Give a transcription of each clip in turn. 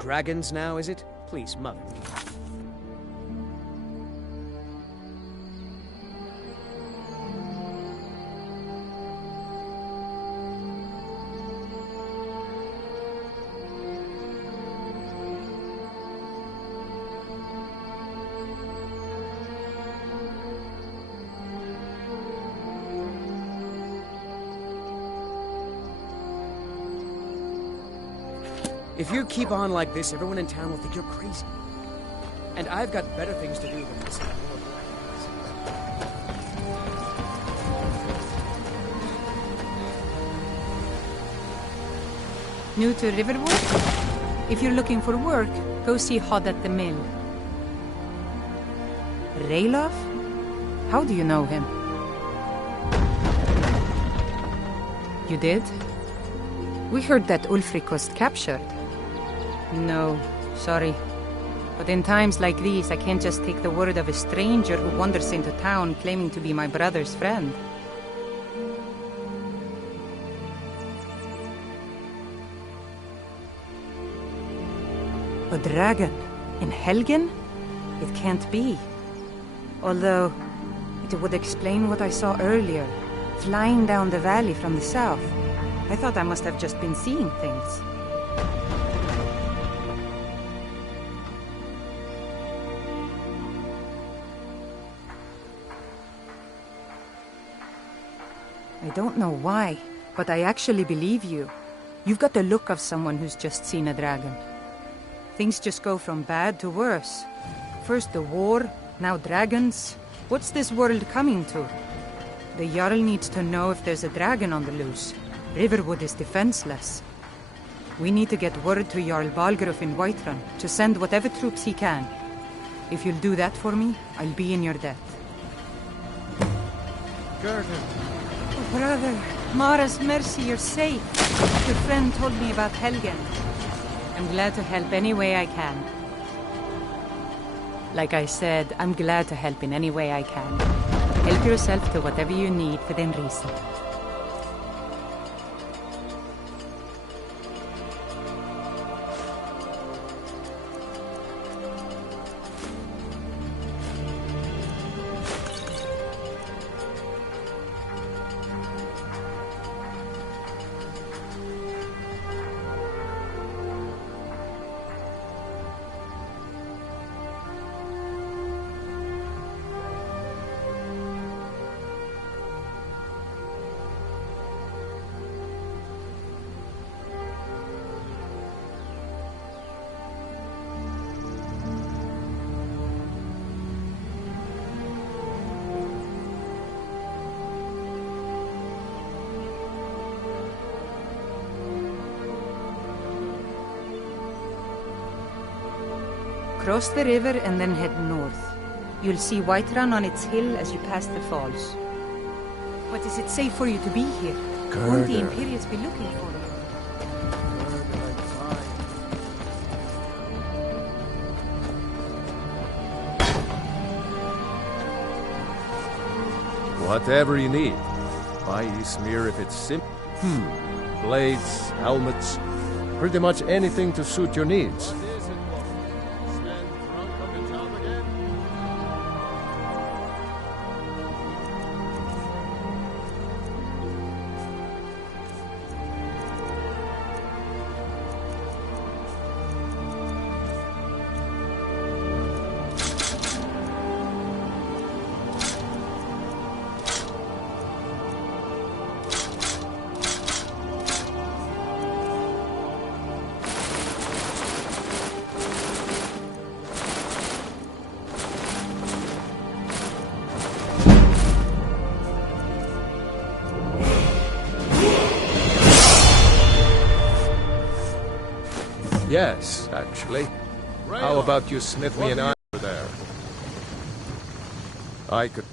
Dragons now, is it? Please, mother. If you keep on like this, everyone in town will think you're crazy. And I've got better things to do than this. New to Riverwood? If you're looking for work, go see Hod at the mill. Raylov? How do you know him? You did? We heard that Ulfric was captured. No, sorry. But in times like these, I can't just take the word of a stranger who wanders into town claiming to be my brother's friend. A dragon? In Helgen? It can't be. Although, it would explain what I saw earlier, flying down the valley from the south. I thought I must have just been seeing things. I don't know why, but I actually believe you. You've got the look of someone who's just seen a dragon. Things just go from bad to worse. First the war, now dragons. What's this world coming to? The Jarl needs to know if there's a dragon on the loose. Riverwood is defenseless. We need to get word to Jarl Balgruuf in Whiterun to send whatever troops he can. If you'll do that for me, I'll be in your debt. Gerda. Oh, brother, Mara's mercy, you're safe. Your friend told me about Helgen. I'm glad to help any way I can. Like I said, I'm glad to help in any way I can. Help yourself to whatever you need within reason. Cross the river and then head north. You'll see Whiterun on its hill as you pass the falls. What does it say for you to be here? Won't the Imperials be looking for you? Whatever you need. Buy Ysmir if it's simple. Blades, helmets, pretty much anything to suit your needs. Yes, actually. How about you smith me an eye over there? I could...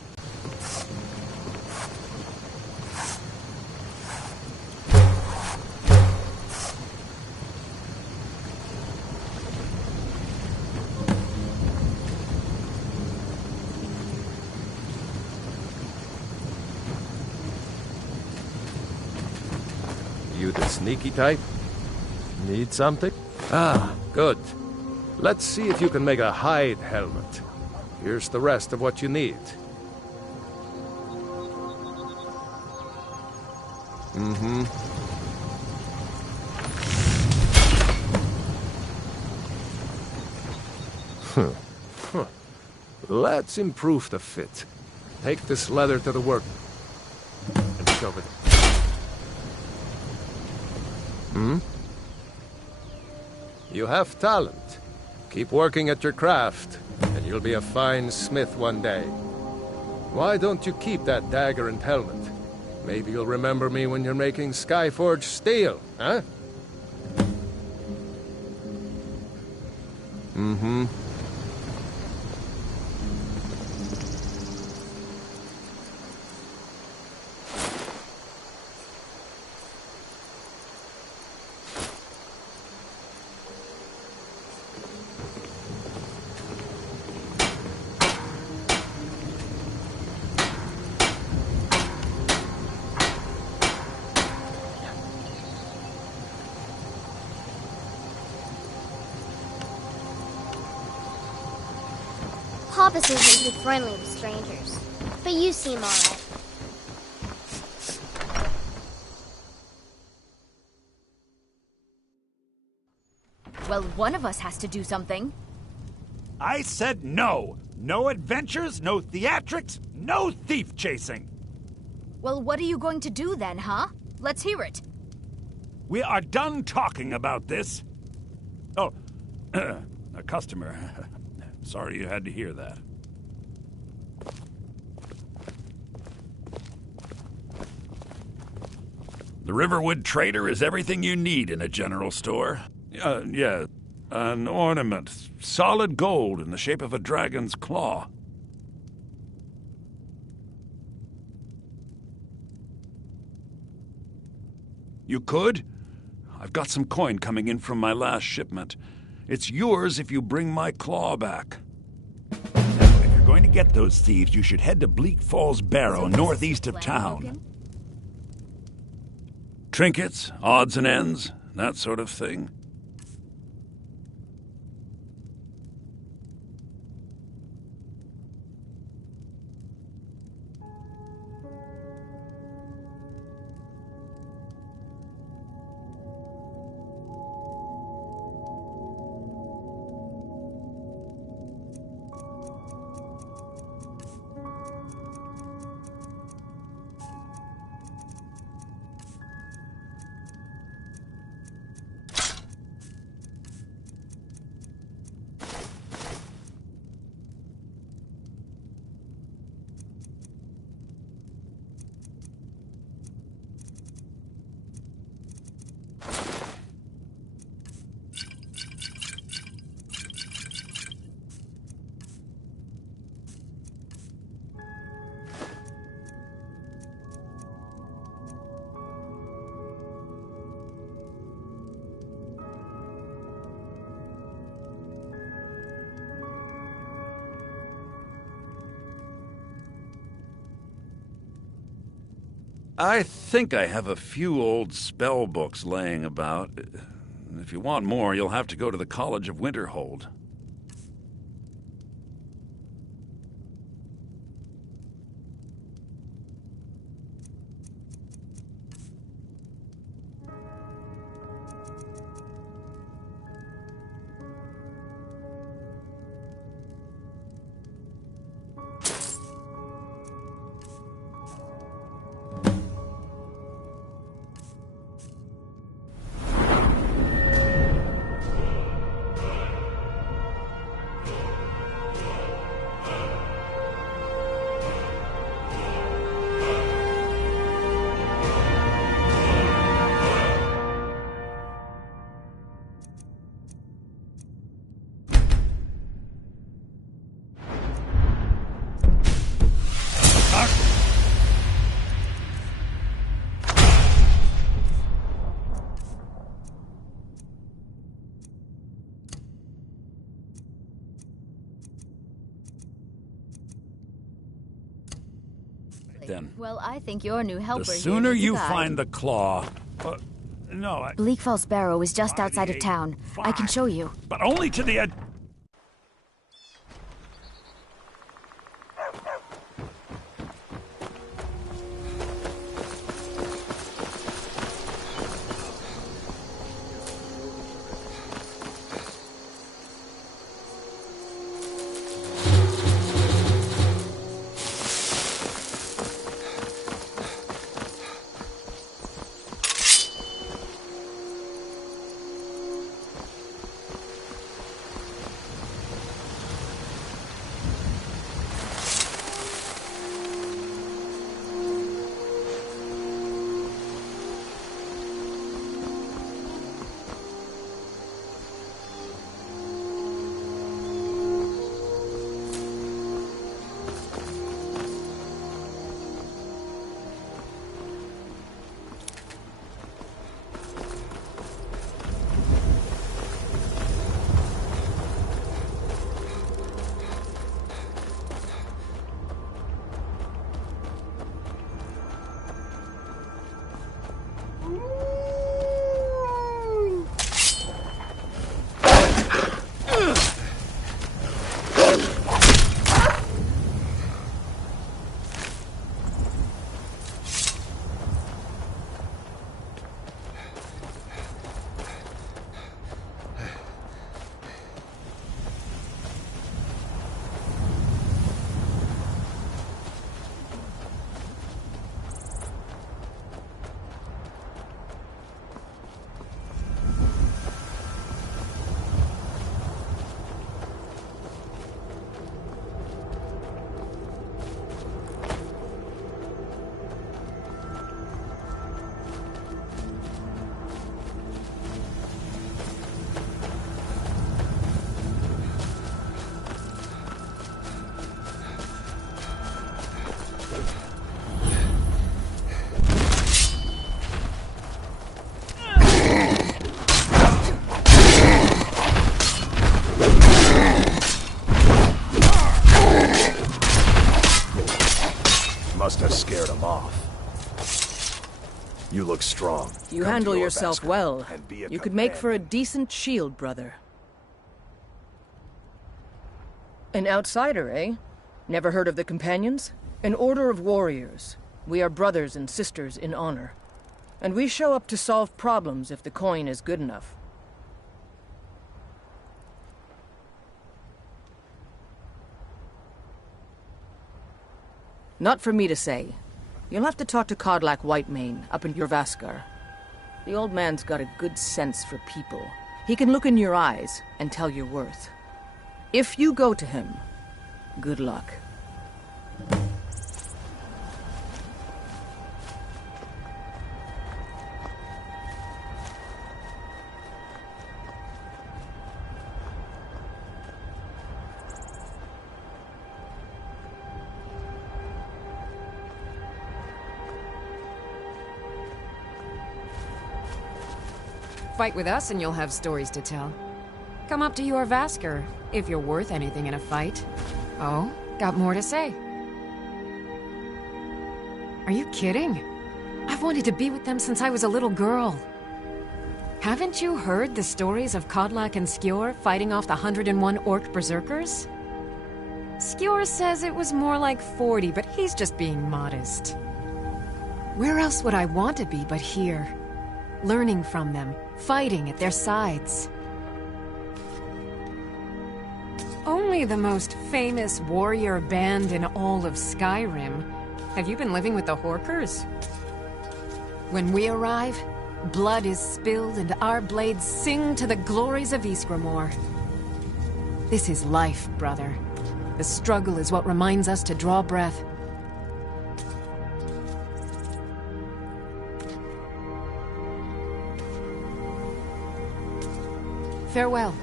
You the sneaky type? Need something? Ah, good. Let's see if you can make a hide helmet. Here's the rest of what you need. Let's improve the fit. Take this leather to the work and shove it. You have talent. Keep working at your craft, and you'll be a fine smith one day. Why don't you keep that dagger and helmet? Maybe you'll remember me when you're making Skyforge steel, huh? Papas isn't too friendly with strangers, but you seem alright. Well, one of us has to do something. I said no! No adventures, no theatrics, no thief chasing! Well, what are you going to do then, huh? Let's hear it. We are done talking about this. Oh, a customer. Sorry you had to hear that. The Riverwood Trader is everything you need in a general store. Yeah, an ornament, solid gold in the shape of a dragon's claw. You could? I've got some coin coming in from my last shipment. It's yours if you bring my claw back. Now, if you're going to get those thieves, you should head to Bleak Falls Barrow, northeast of town. Trinkets, odds and ends, that sort of thing. I think I have a few old spell books laying about. If you want more, you'll have to go to the College of Winterhold. Then. Well, I think your new helper The here sooner is a you guide. find the claw... No, Bleak Falls Barrow is just outside of town. I can show you. but only to the end. Must have scared him off. You look strong. You Come handle to your yourself Vasco well. and be a You could make for a companion. decent shield, brother. An outsider, eh? Never heard of the Companions? An order of warriors. We are brothers and sisters in honor. And we show up to solve problems if the coin is good enough. Not for me to say. You'll have to talk to Codlac Whitemane up in your Vaskar. The old man's got a good sense for people. He can look in your eyes and tell your worth. If you go to him, good luck. Fight with us and you'll have stories to tell. Come up to your Vasker, if you're worth anything in a fight. Oh, got more to say? Are you kidding? I've wanted to be with them since I was a little girl. Haven't you heard the stories of Codlac and Skjor fighting off the 101 orc berserkers? Skjor says it was more like 40, but he's just being modest. Where else would I want to be but here? Learning from them, fighting at their sides. Only the most famous warrior band in all of Skyrim. Have you been living with the Horkers? When we arrive, blood is spilled and our blades sing to the glories of Ysgramor. This is life, brother. The struggle is what reminds us to draw breath. Farewell.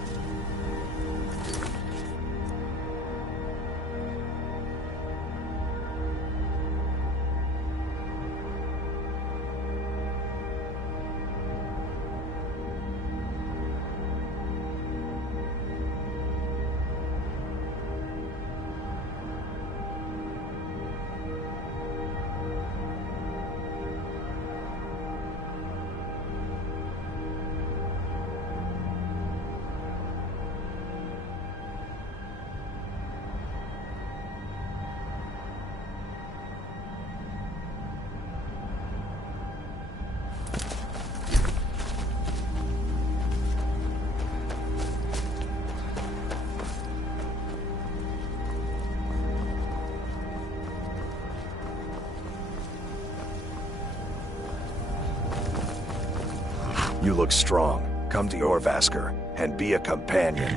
You look strong. Come to your Vasker and be a companion.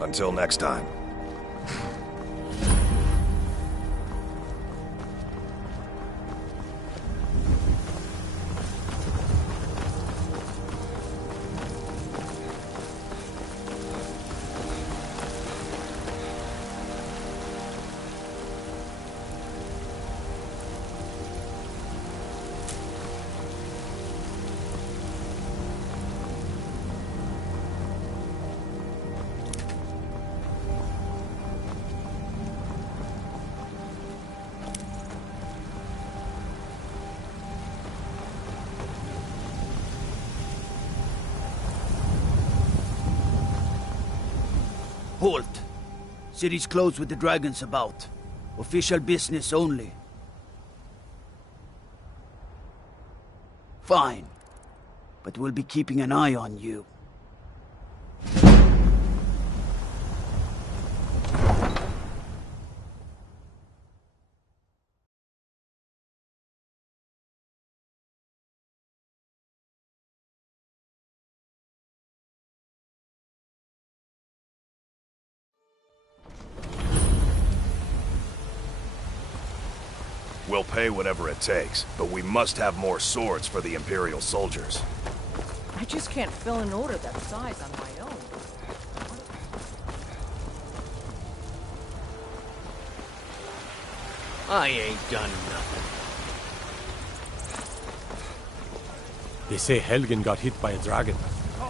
Until next time. Halt! City's closed with the dragons about. Official business only. Fine. But we'll be keeping an eye on you. We'll pay whatever it takes, but we must have more swords for the Imperial soldiers. I just can't fill an order that size on my own. I ain't done nothing. They say Helgen got hit by a dragon.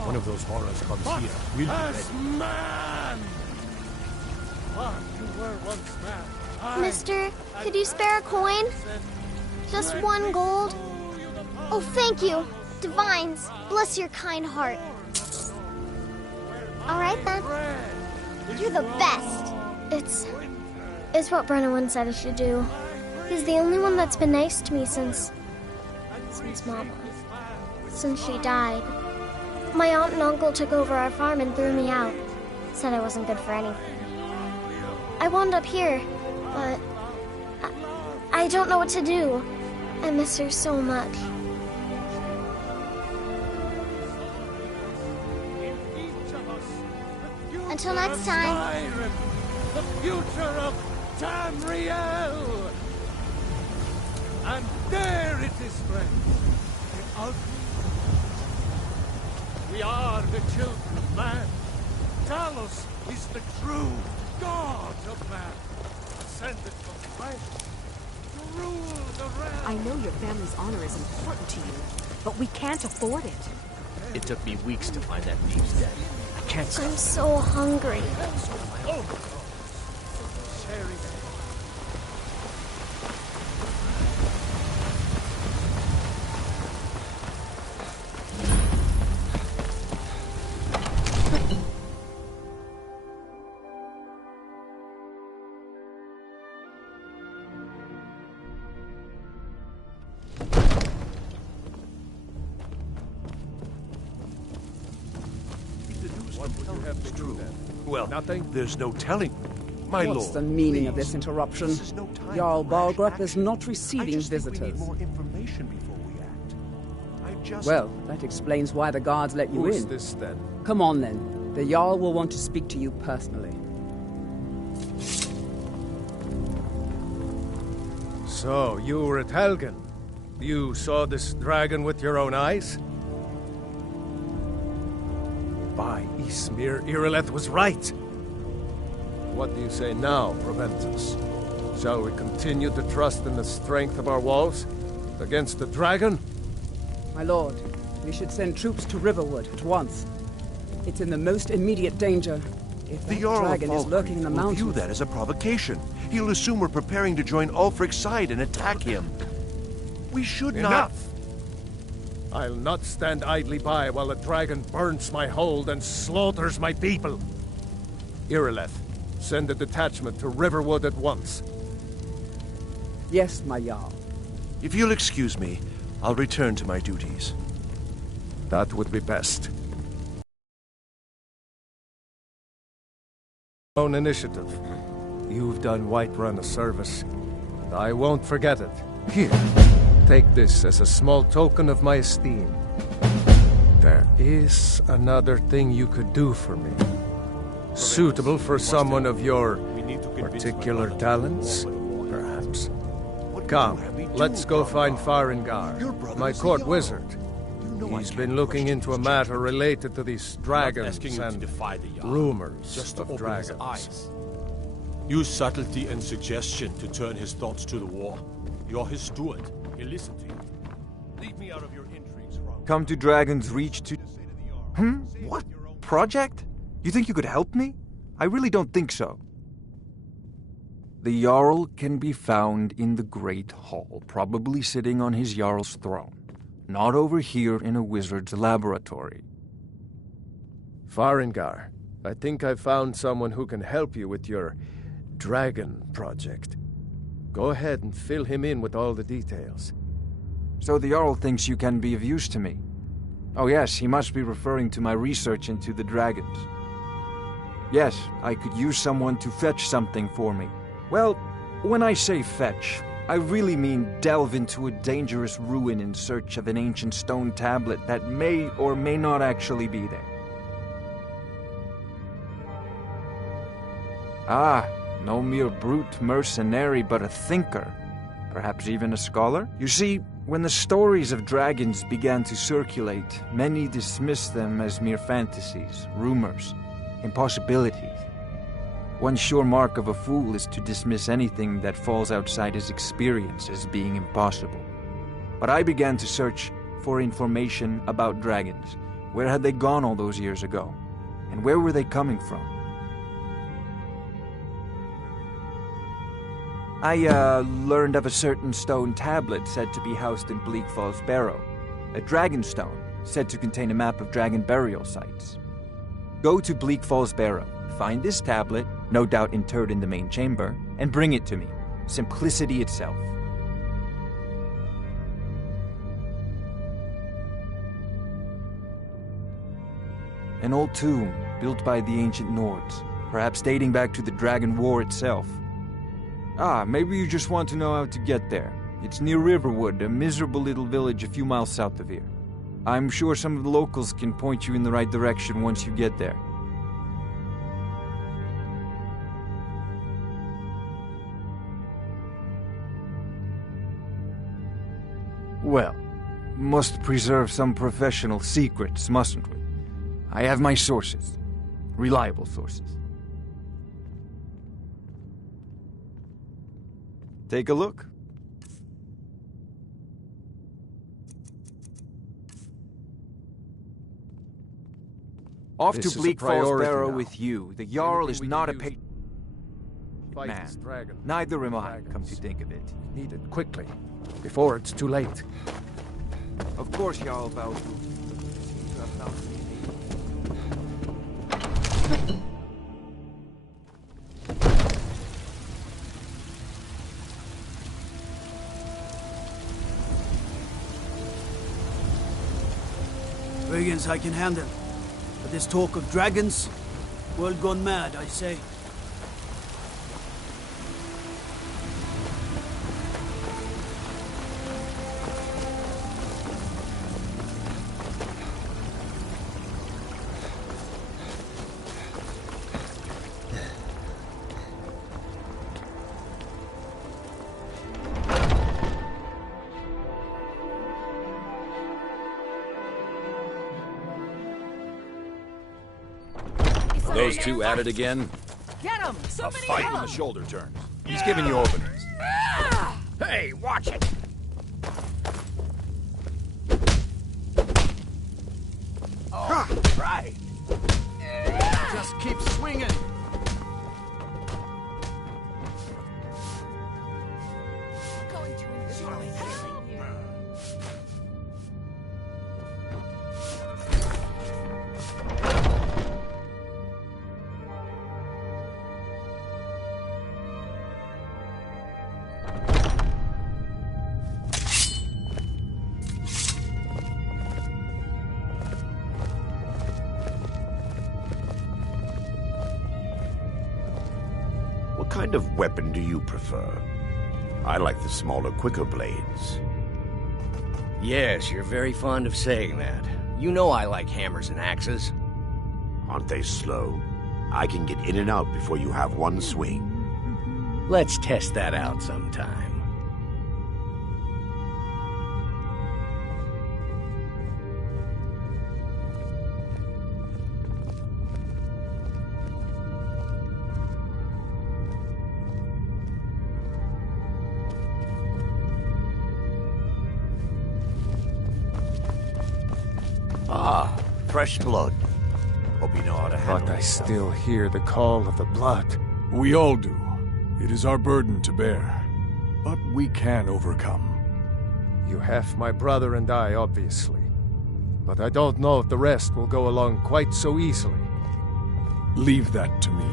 One of those horrors comes here. We'll be ready. Man! What you were once man. Mister, could you spare a coin? Just 1 gold? Oh, thank you. Divines, bless your kind heart. All right, then. You're the best. It's what Brennan said I should do. He's the only one that's been nice to me since Mama. Since she died. My aunt and uncle took over our farm and threw me out. Said I wasn't good for anything. I wound up here. But I don't know what to do. I miss her so much. Until next time. Skyrim, the future of Tamriel. And there it is, friends. In Alfred. We are the children of man. Talos is the true God of man. Ascended from life to rule the realm. I know your family's honor is important to you, but we can't afford it. It took me weeks to find that thief's den. I can't stop. I'm so hungry. Sharing. Well, Nothing? there's no telling. My What's lord, the meaning of please. this interruption? This is no time Jarl for rash Balgrup is action. not receiving I just think visitors. we need more information before we act. I just... Well, that explains why the guards let you Who's in. this then? Come on then. The Jarl will want to speak to you personally. So, you were at Helgen. You saw this dragon with your own eyes? By Ysmir, Irileth was right. What do you say now, Proventus? Shall we continue to trust in the strength of our walls? Against the dragon? My lord, we should send troops to Riverwood at once. It's in the most immediate danger. If The that Jarl of dragon is lurking in the will mountains... view that as a provocation. He'll assume we're preparing to join Ulfric's side and attack him. We should not... Enough! I'll not stand idly by while the dragon burns my hold and slaughters my people. Irileth, send a detachment to Riverwood at once. Yes, my Jarl. If you'll excuse me, I'll return to my duties. That would be best. Own initiative. You've done Whiterun a service, and I won't forget it. Here, take this as a small token of my esteem. There is another thing you could do for me. Suitable for someone of your particular talents, perhaps. Come, let's go find Farengar, my court wizard. He's been looking into a matter related to these dragons and rumors of dragons. Use subtlety and suggestion to turn his thoughts to the war. You're his steward. He'll listen to you. Leave me out of your intrigues, Ron. Come to Dragon's Reach to... What? Project? You think you could help me? I really don't think so. The Jarl can be found in the Great Hall, probably sitting on his Jarl's throne. Not over here in a wizard's laboratory. Farengar, I think I've found someone who can help you with your dragon project. Go ahead and fill him in with all the details. So the Jarl thinks you can be of use to me. Oh yes, he must be referring to my research into the dragons. Yes, I could use someone to fetch something for me. Well, when I say fetch, I really mean delve into a dangerous ruin in search of an ancient stone tablet that may or may not actually be there. Ah, no mere brute mercenary, but a thinker. Perhaps even a scholar? You see, when the stories of dragons began to circulate, many dismissed them as mere fantasies, rumors, impossibilities. One sure mark of a fool is to dismiss anything that falls outside his experience as being impossible. But I began to search for information about dragons. Where had they gone all those years ago? And where were they coming from? I learned of a certain stone tablet said to be housed in Bleak Falls Barrow. A dragon stone said to contain a map of dragon burial sites. Go to Bleak Falls Barrow, find this tablet, no doubt interred in the main chamber, and bring it to me. Simplicity itself. An old tomb built by the ancient Nords, perhaps dating back to the Dragon War itself. Ah, maybe you just want to know how to get there. It's near Riverwood, a miserable little village a few miles south of here. I'm sure some of the locals can point you in the right direction once you get there. Well, must preserve some professional secrets, mustn't we? I have my sources. Reliable sources. Take a look. Off to Bleak Falls Barrow with you. The Jarl is not a man. Neither am I, come to think of it. Need it quickly, before it's too late. Of course, Jarl Bauer. Brigands I can handle. But this talk of dragons, world gone mad, I say. Those two at it again? Get him! A fight when the shoulder turns. He's giving you openings. Hey, watch it! Oh, right. Just keep swinging. Going to enjoy killing you. What kind of weapon do you prefer? I like the smaller, quicker blades. Yes, you're very fond of saying that. You know I like hammers and axes. Aren't they slow? I can get in and out before you have one swing. Let's test that out sometime. Ah, fresh blood. Hope you know how to handle But I yourself. still hear the call of the blood. We all do. It is our burden to bear. But we can overcome. You have my brother and I, obviously. But I don't know if the rest will go along quite so easily. Leave that to me.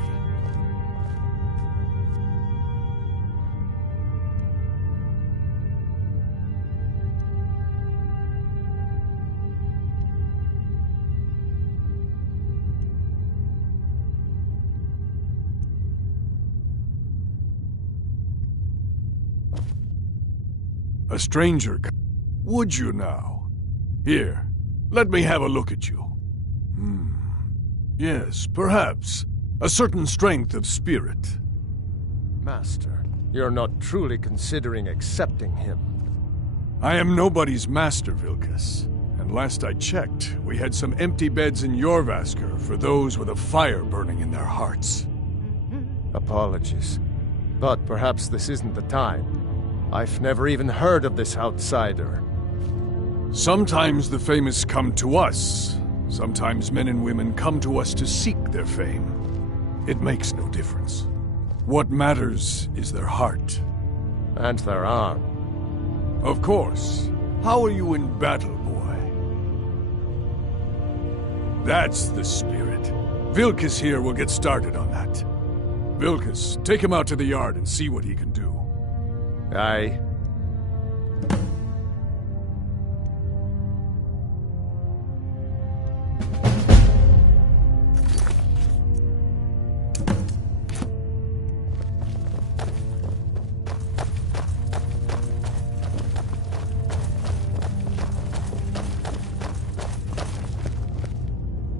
A stranger. Would you now? Here, let me have a look at you. Yes, perhaps. A certain strength of spirit. Master, you're not truly considering accepting him. I am nobody's master, Vilkas. And last I checked, we had some empty beds in Jorvaskr for those with a fire burning in their hearts. Apologies. But perhaps this isn't the time. I've never even heard of this outsider. Sometimes the famous come to us. Sometimes men and women come to us to seek their fame. It makes no difference. What matters is their heart. And their arm. Of course. How are you in battle, boy? That's the spirit. Vilkas here will get started on that. Vilkas, take him out to the yard and see what he can do. Aye.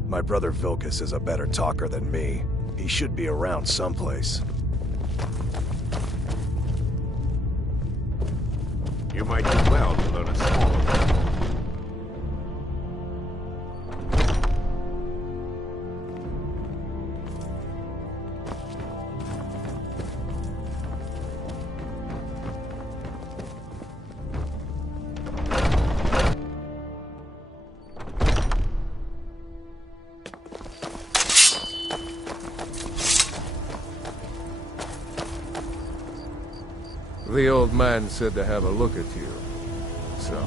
My brother Vilkas is a better talker than me. He should be around someplace. You might do well to learn a small amount. The old man said to have a look at you. So,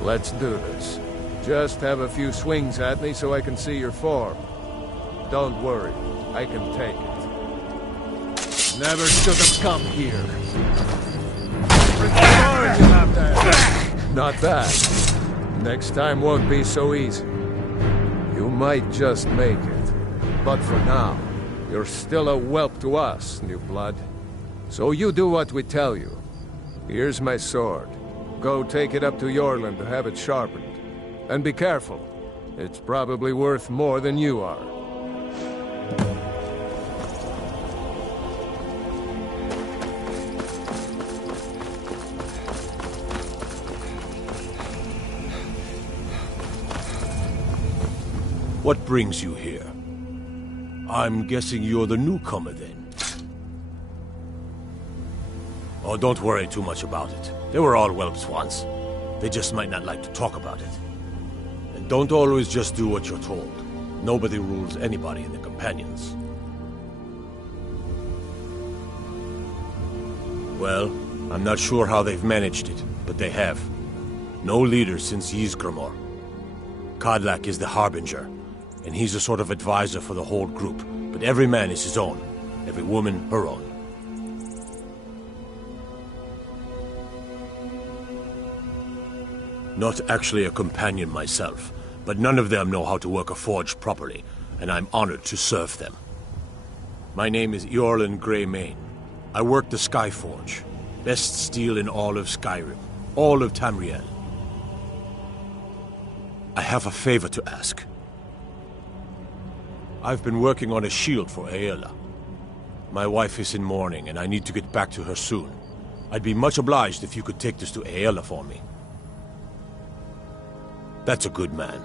let's do this. Just have a few swings at me so I can see your form. Don't worry, I can take it. Never should have come here. You have that. Not that. Next time won't be so easy. You might just make it. But for now, you're still a whelp to us, new blood. So you do what we tell you. Here's my sword. Go take it up to Yorland to have it sharpened. And be careful. It's probably worth more than you are. What brings you here? I'm guessing you're the newcomer then. Oh, don't worry too much about it. They were all whelps once. They just might not like to talk about it. And don't always just do what you're told. Nobody rules anybody in the companions. Well, I'm not sure how they've managed it, but they have. No leader since Ysgramor. Kodlak is the Harbinger, and he's a sort of advisor for the whole group, but every man is his own. Every woman, her own. Not actually a companion myself, but none of them know how to work a forge properly, and I'm honored to serve them. My name is Eorlin Greymane. I work the Skyforge. Best steel in all of Skyrim. All of Tamriel. I have a favor to ask. I've been working on a shield for Aela. My wife is in mourning, and I need to get back to her soon. I'd be much obliged if you could take this to Aela for me. That's a good man.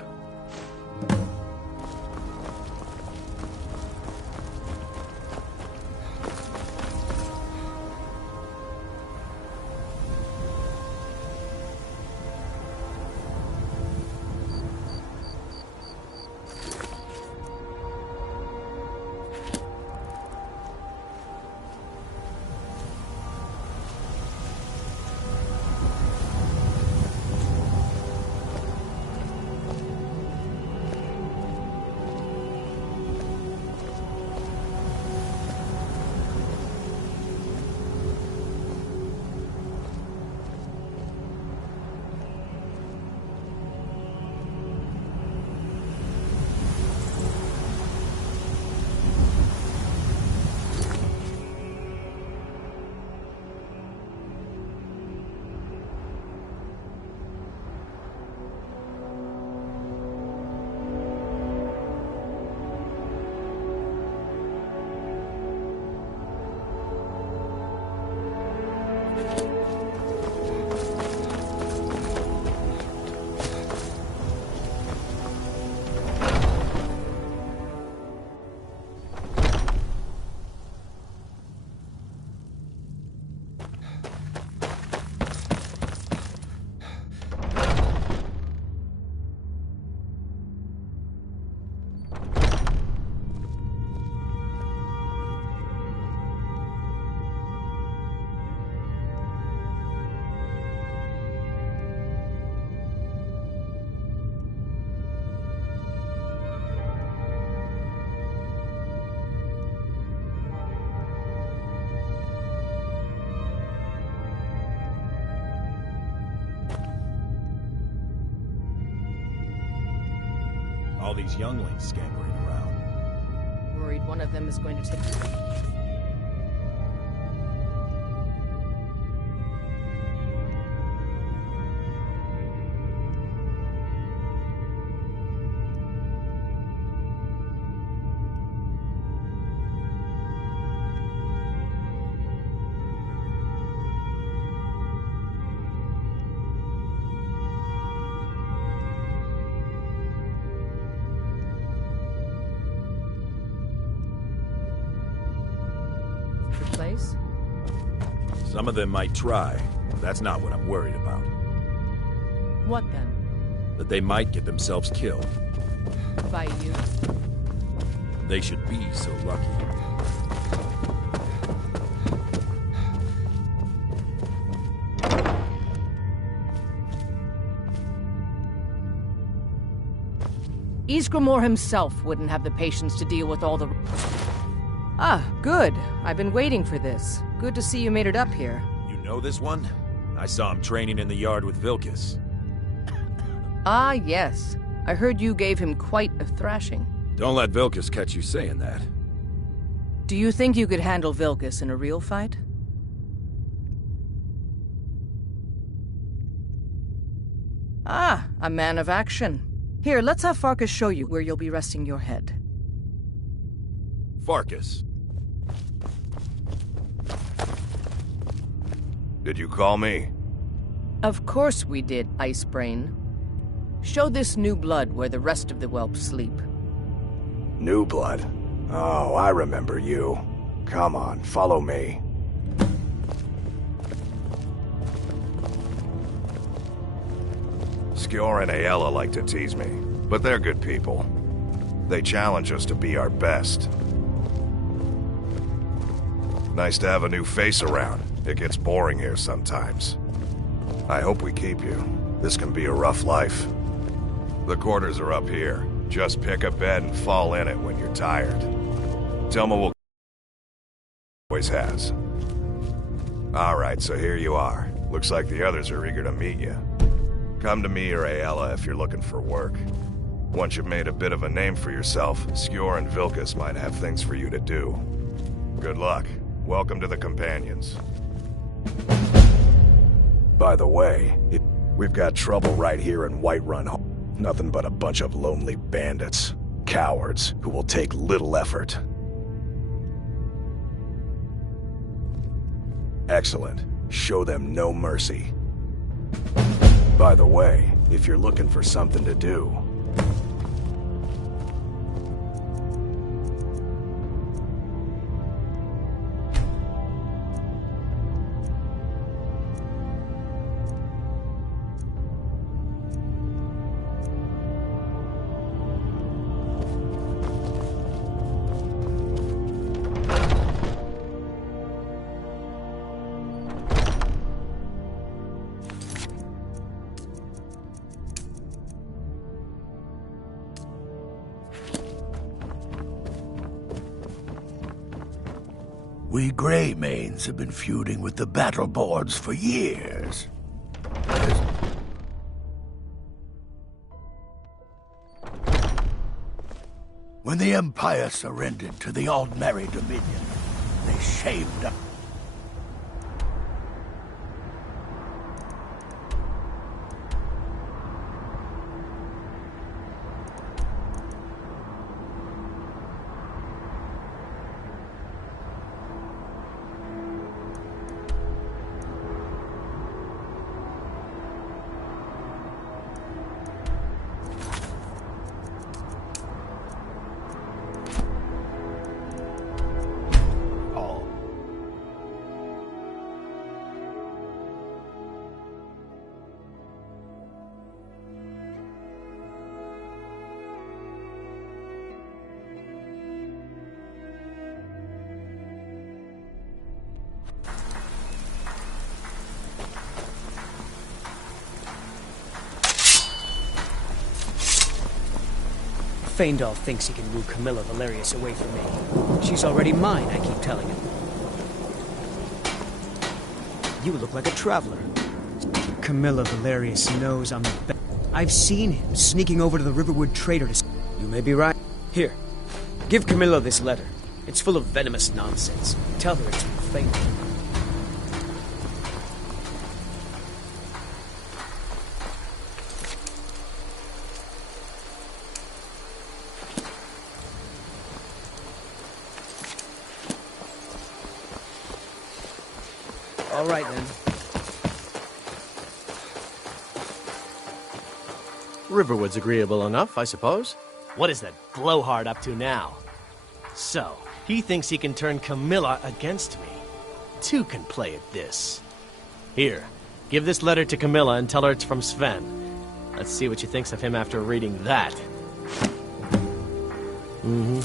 All these younglings scampering around. Worried one of them is going to take... place? Some of them might try. That's not what I'm worried about. What then? That they might get themselves killed. By you? They should be so lucky. Ysgramor himself wouldn't have the patience to deal with all the... Ah, good. I've been waiting for this. Good to see you made it up here. You know this one? I saw him training in the yard with Vilkas. Ah, yes. I heard you gave him quite a thrashing. Don't let Vilkas catch you saying that. Do you think you could handle Vilkas in a real fight? Ah, a man of action. Here, let's have Farkas show you where you'll be resting your head. Farkas. Did you call me? Of course we did, Icebrain. Show this new blood where the rest of the whelps sleep. New blood? Oh, I remember you. Come on, follow me. Skjor and Aela like to tease me, but they're good people. They challenge us to be our best. Nice to have a new face around. It gets boring here sometimes. I hope we keep you. This can be a rough life. The quarters are up here. Just pick a bed and fall in it when you're tired. Telma will... always has. Alright, so here you are. Looks like the others are eager to meet you. Come to me or Aela if you're looking for work. Once you've made a bit of a name for yourself, Skjor and Vilkas might have things for you to do. Good luck. Welcome to the Companions. By the way, we've got trouble right here in Whiterun. Nothing but a bunch of lonely bandits. Cowards who will take little effort. Excellent. Show them no mercy. By the way, if you're looking for something to do, We Greymanes have been feuding with the battle boards for years. When the Empire surrendered to the Aldmeri Dominion, they shaved up. Feindal thinks he can woo Camilla Valerius away from me. She's already mine, I keep telling him. You look like a traveler. Camilla Valerius knows I'm the best. I've seen him sneaking over to the Riverwood Trader to... You may be right. Here, give Camilla this letter. It's full of venomous nonsense. Tell her it's from Feindal. All right, then. Riverwood's agreeable enough, I suppose. What is that blowhard up to now? So, he thinks he can turn Camilla against me. Two can play at this. Here, give this letter to Camilla and tell her it's from Sven. Let's see what she thinks of him after reading that. Mm-hmm.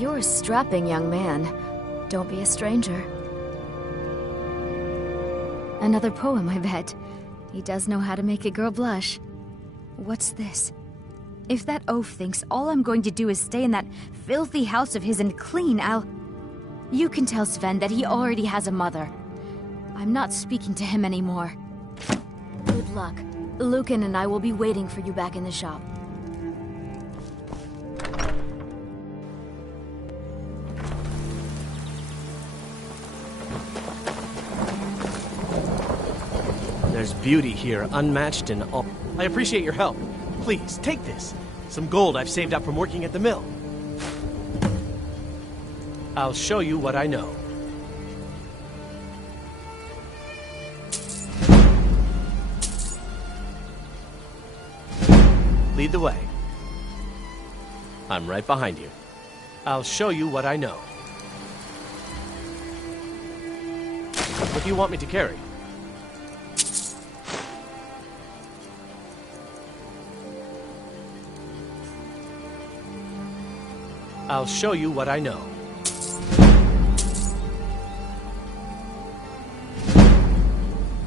You're a strapping young man. Don't be a stranger. Another poem, I bet. He does know how to make a girl blush. What's this? If that oaf thinks all I'm going to do is stay in that filthy house of his and clean, You can tell Sven that he already has a mother. I'm not speaking to him anymore. Good luck. Lucan and I will be waiting for you back in the shop. There's beauty here, unmatched in all. I appreciate your help. Please, take this. Some gold I've saved up from working at the mill. I'll show you what I know. Lead the way. I'm right behind you. I'll show you what I know. What do you want me to carry? I'll show you what I know.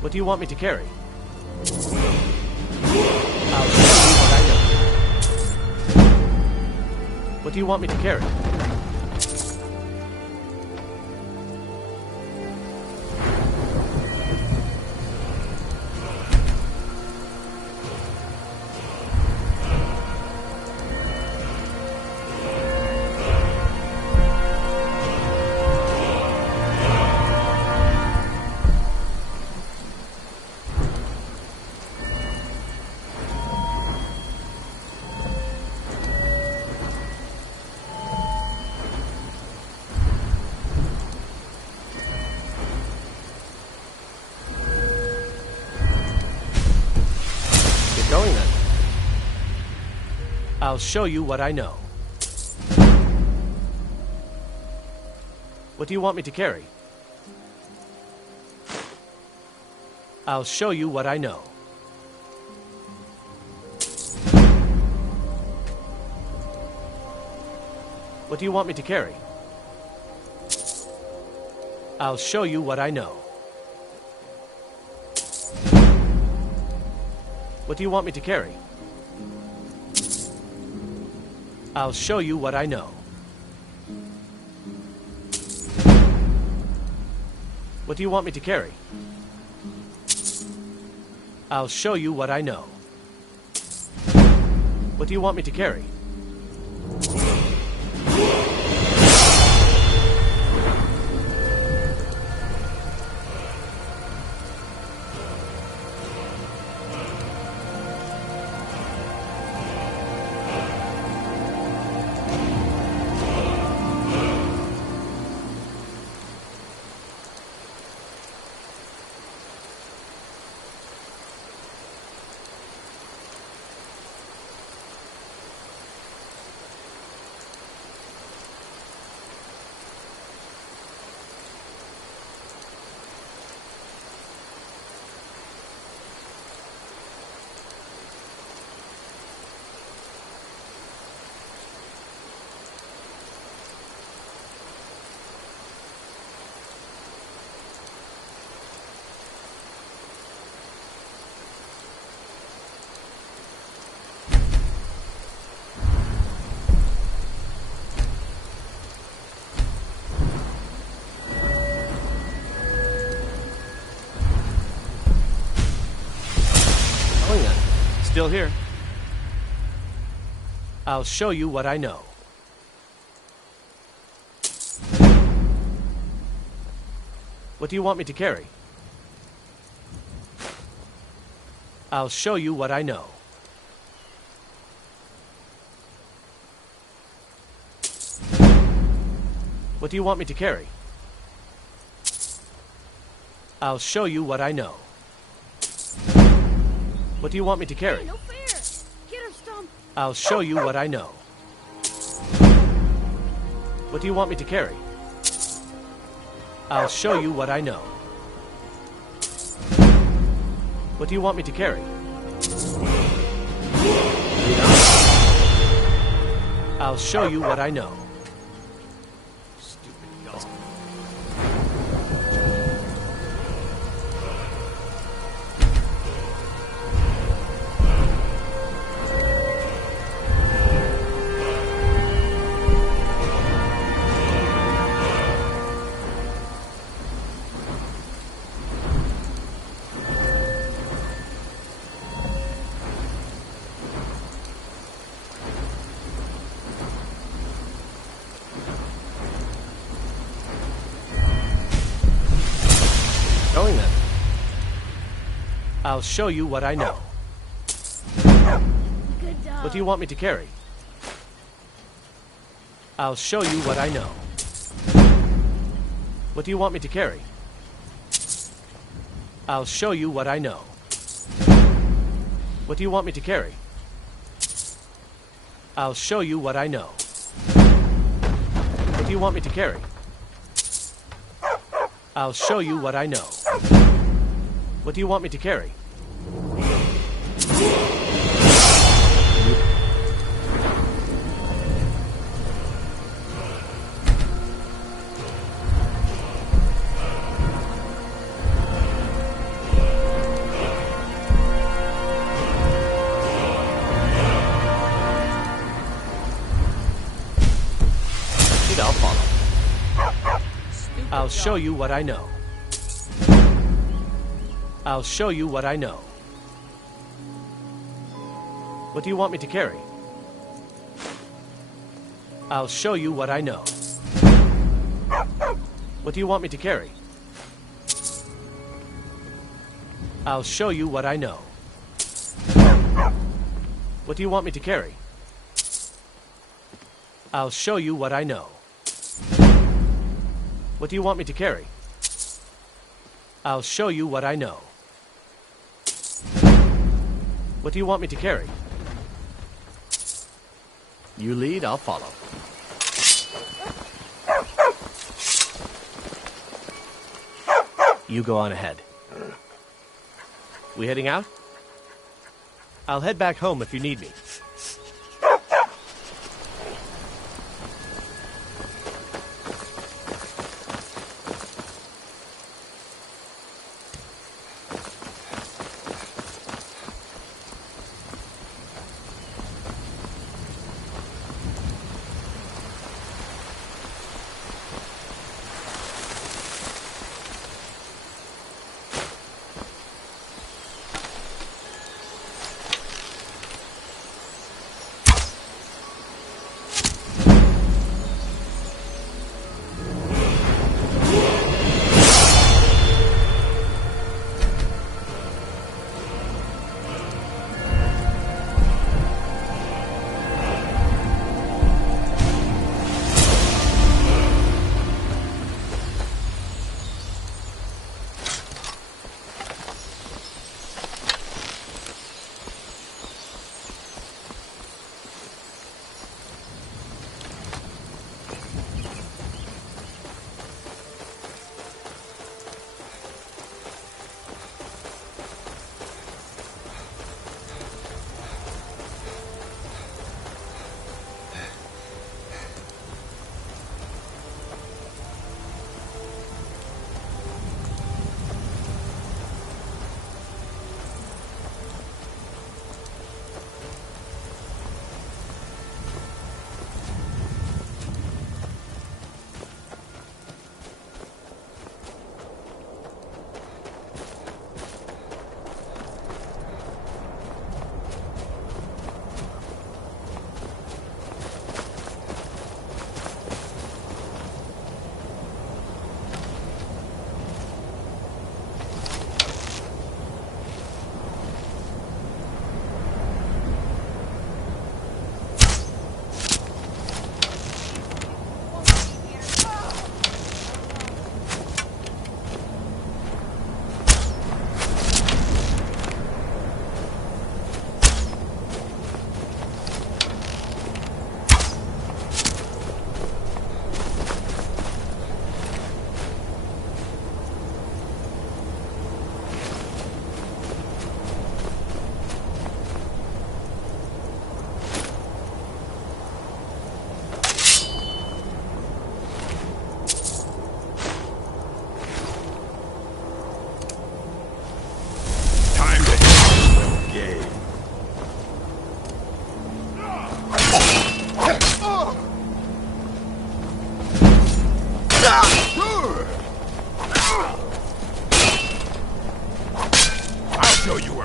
What do you want me to carry? I'll show you what I know. What do you want me to carry? I'll show you what I know. What do you want me to carry? I'll show you what I know. What do you want me to carry? I'll show you what I know. What do you want me to carry? I'll show you what I know. What do you want me to carry? I'll show you what I know. What do you want me to carry? Still here. I'll show you what I know. What do you want me to carry? I'll show you what I know. What do you want me to carry? I'll show you what I know. What do you want me to carry? No fair. Get her, Stump. I'll show you what I know. What do you want me to carry? I'll show you what I know. What do you want me to carry? I'll show you what I know. Going then. I'll show you what I know. Good dog. What do you want me to carry? I'll show you what I know. What do you want me to carry? I'll show you what I know. What do you want me to carry? I'll show you what I know. What do you want me to carry? I'll show you what I know. What do you want me to carry? I'll follow. I'll show you what I know. I'll show you what I know. What do you want me to carry? I'll show you what I know. What do you want me to carry? I'll show you what I know. What do you want me to carry? I'll show you what I know. What do you want me to carry? I'll show you what I know. What do you want me to carry? You lead, I'll follow. You go on ahead. We heading out? I'll head back home if you need me.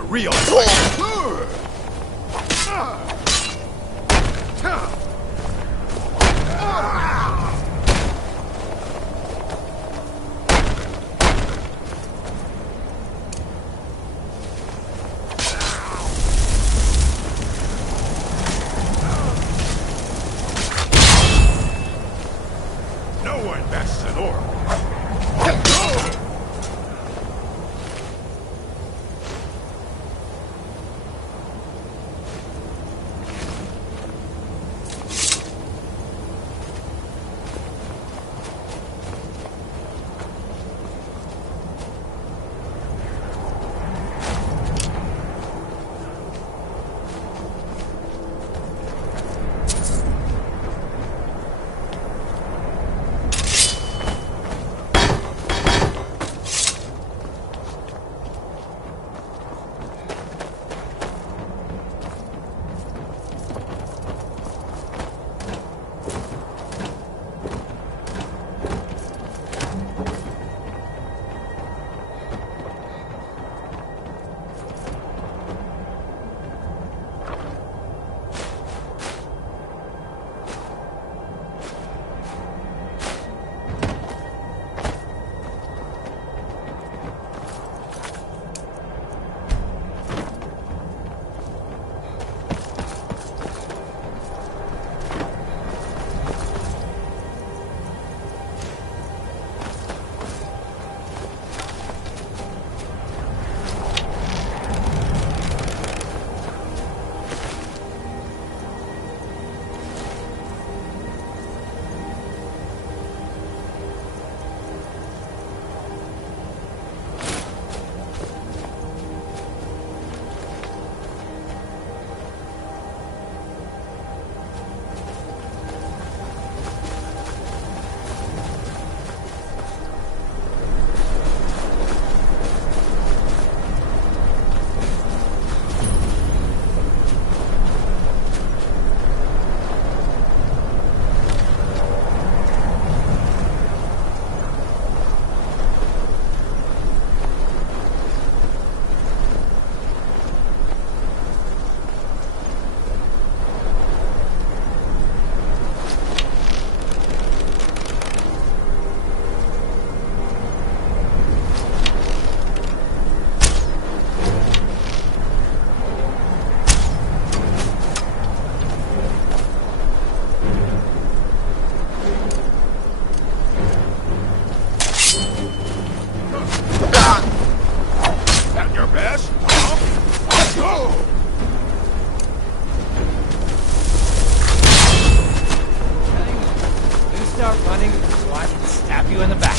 real. No one bests an orc. stab you in the back.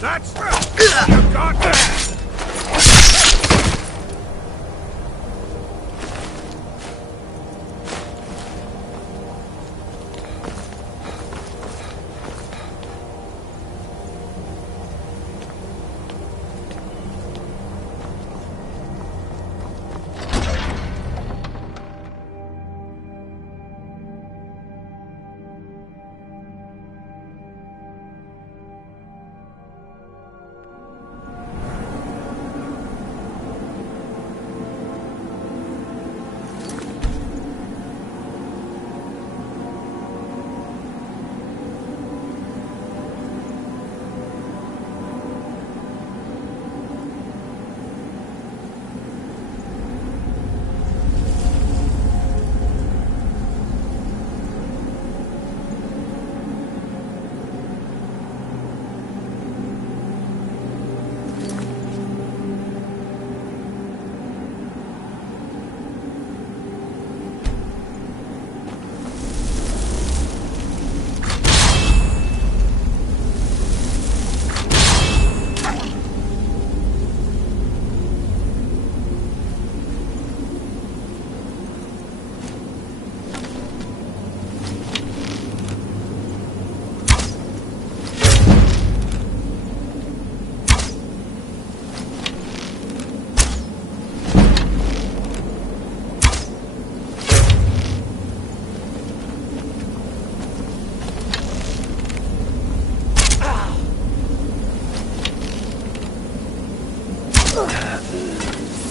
That's you got that!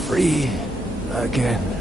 Free again.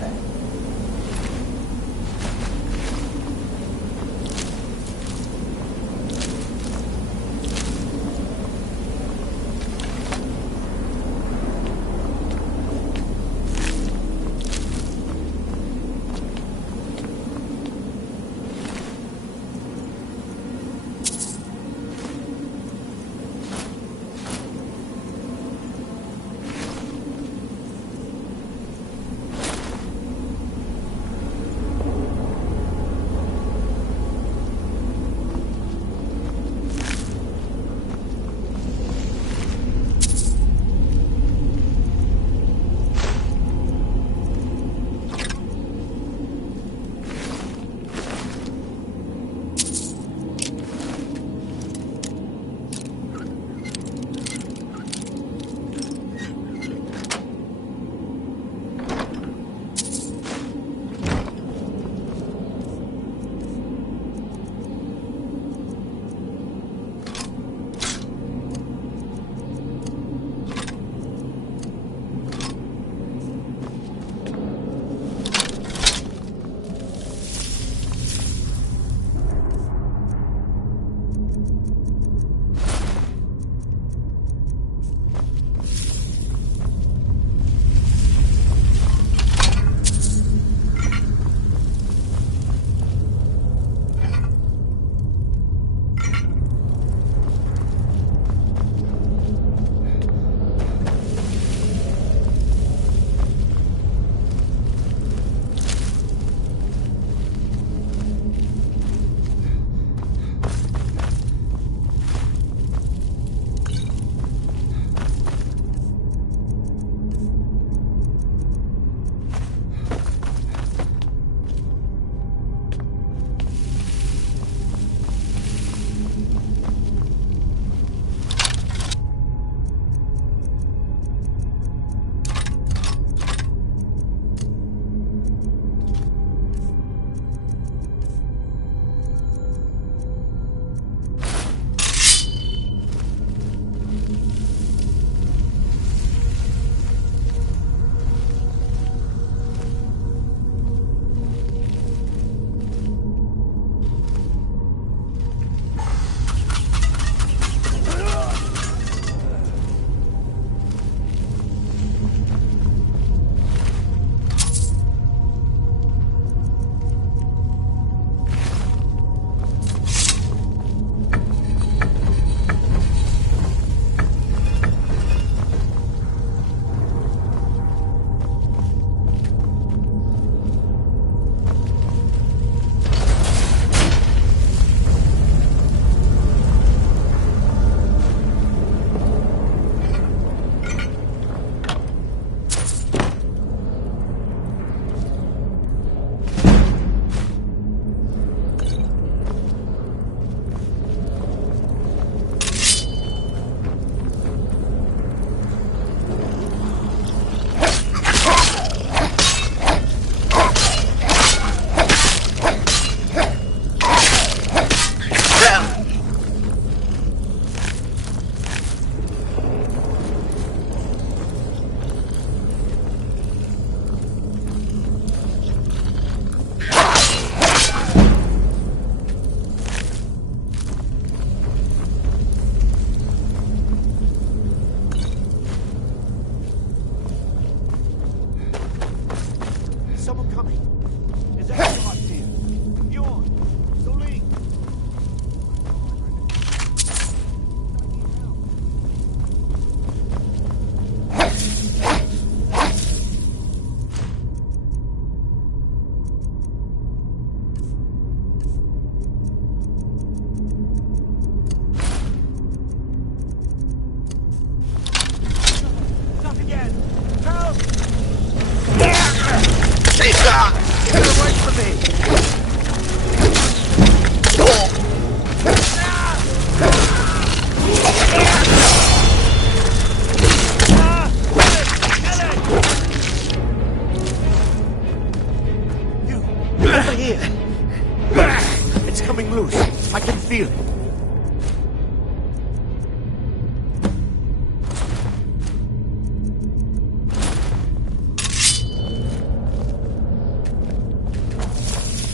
steal it.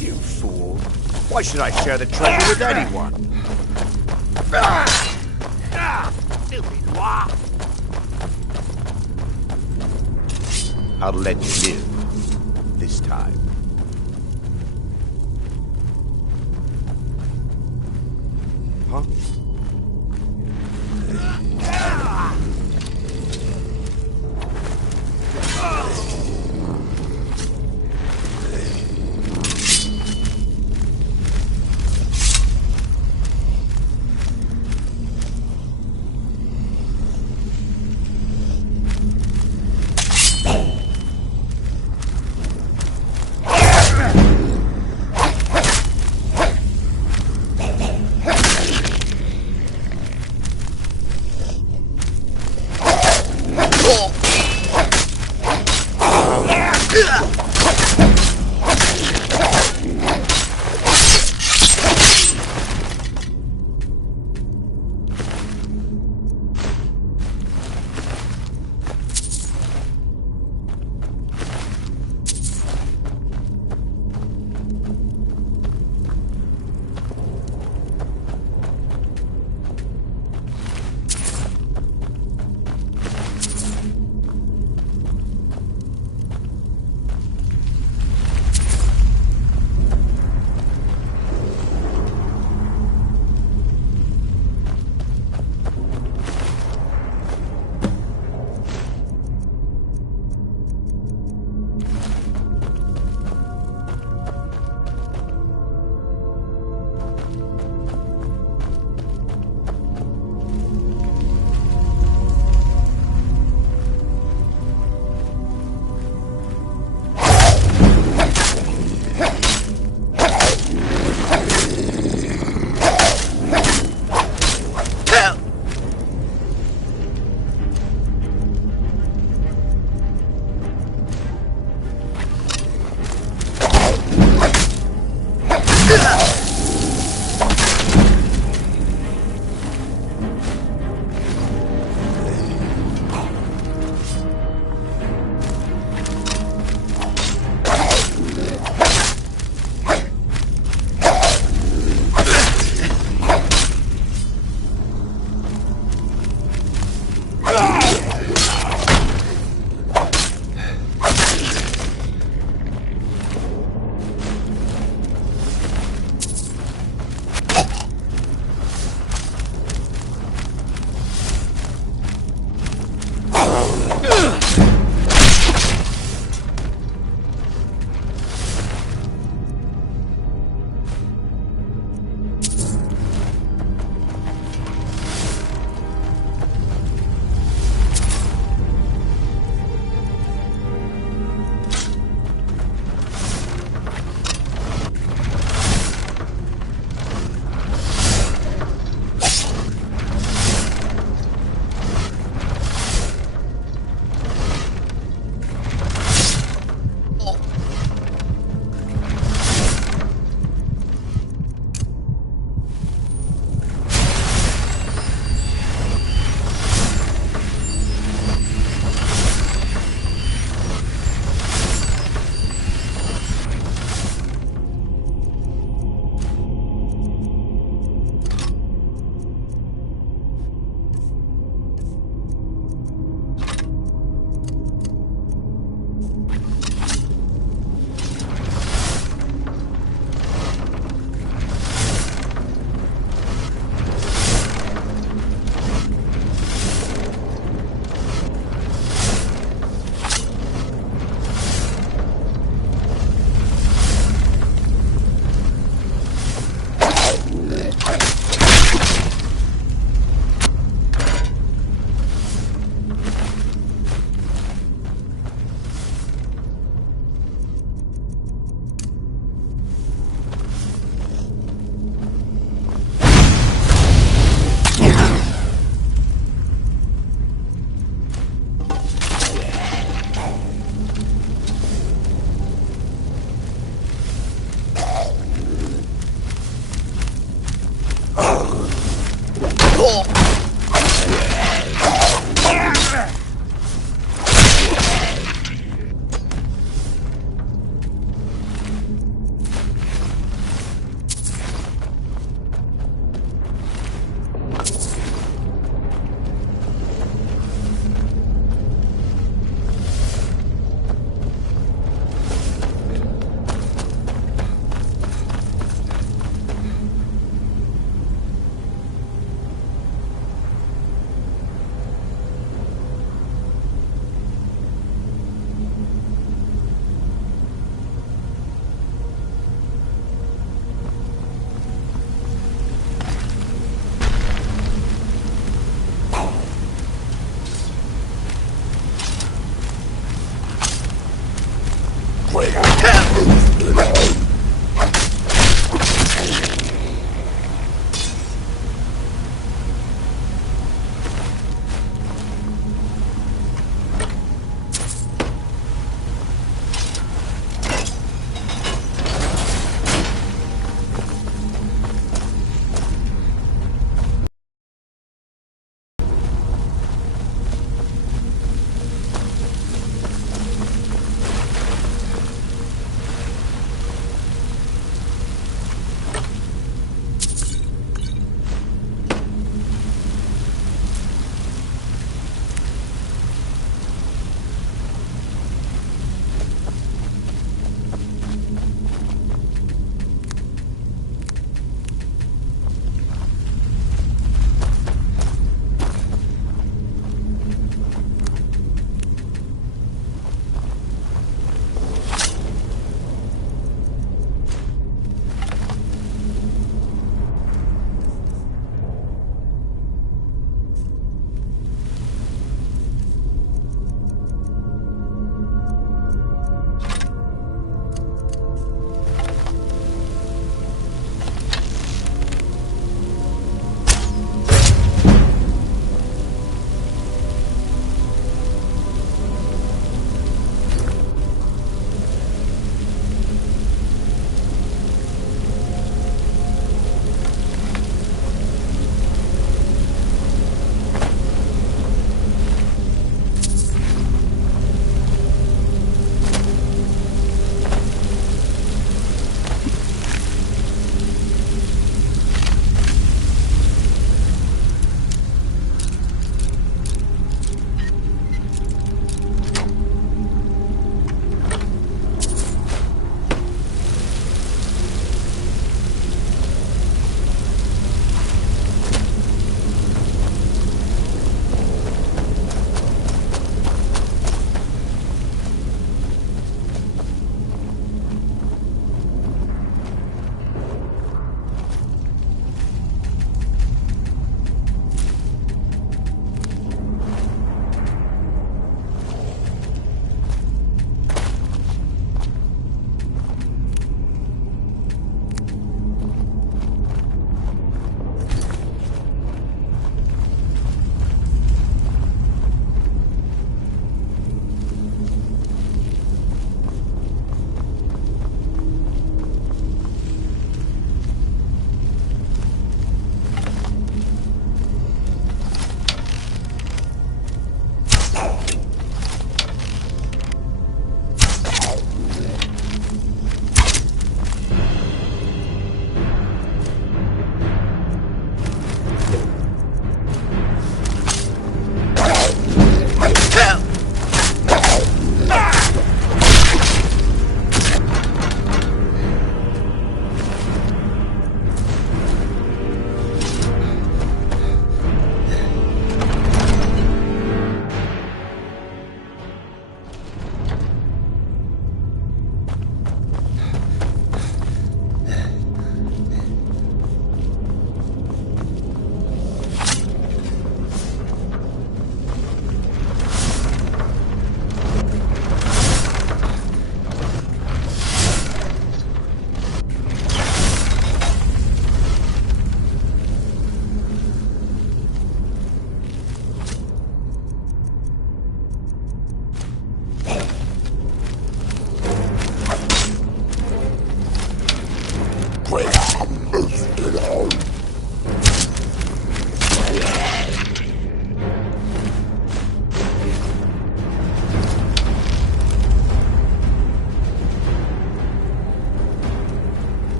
You fool. Why should I share the treasure with anyone? Filthy noir. I'll let you live. This time. Huh?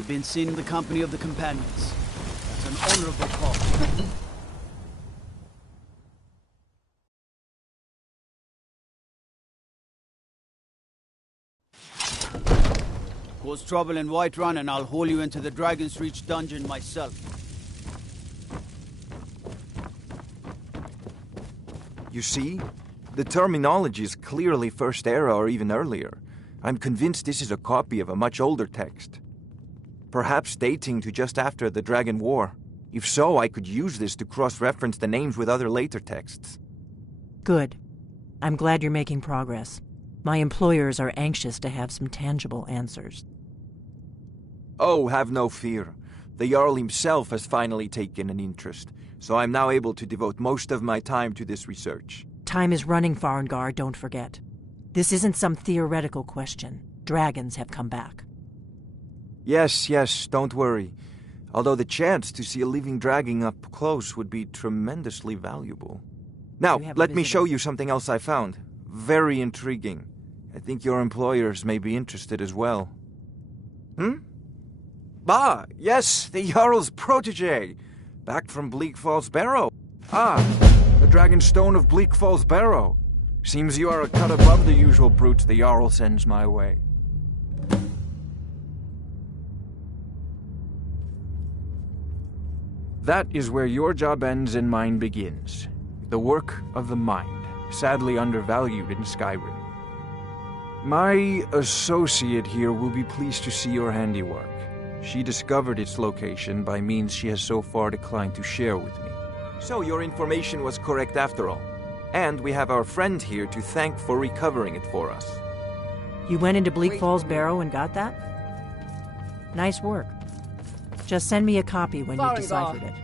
You've been seen in the company of the companions. That's an honorable call. Cause trouble in Whiterun and I'll haul you into the Dragon's Reach dungeon myself. You see? The terminology is clearly First Era or even earlier. I'm convinced this is a copy of a much older text. Perhaps dating to just after the Dragon War. If so, I could use this to cross-reference the names with other later texts. Good. I'm glad you're making progress. My employers are anxious to have some tangible answers. Oh, have no fear. The Jarl himself has finally taken an interest, so I'm now able to devote most of my time to this research. Time is running, Farengar, don't forget. This isn't some theoretical question. Dragons have come back. Yes, don't worry. Although the chance to see a living dragon up close would be tremendously valuable. Now, let me show you something else I found. Very intriguing. I think your employers may be interested as well. Ah, yes, the Jarl's protege. Back from Bleak Falls Barrow. Ah, the Dragon Stone of Bleak Falls Barrow. Seems you are a cut above the usual brutes the Jarl sends my way. That is where your job ends and mine begins. The work of the mind, sadly undervalued in Skyrim. My associate here will be pleased to see your handiwork. She discovered its location by means she has so far declined to share with me. So your information was correct after all. And we have our friend here to thank for recovering it for us. You went into Bleak Falls Barrow and got that? Nice work. Just send me a copy when you've deciphered it.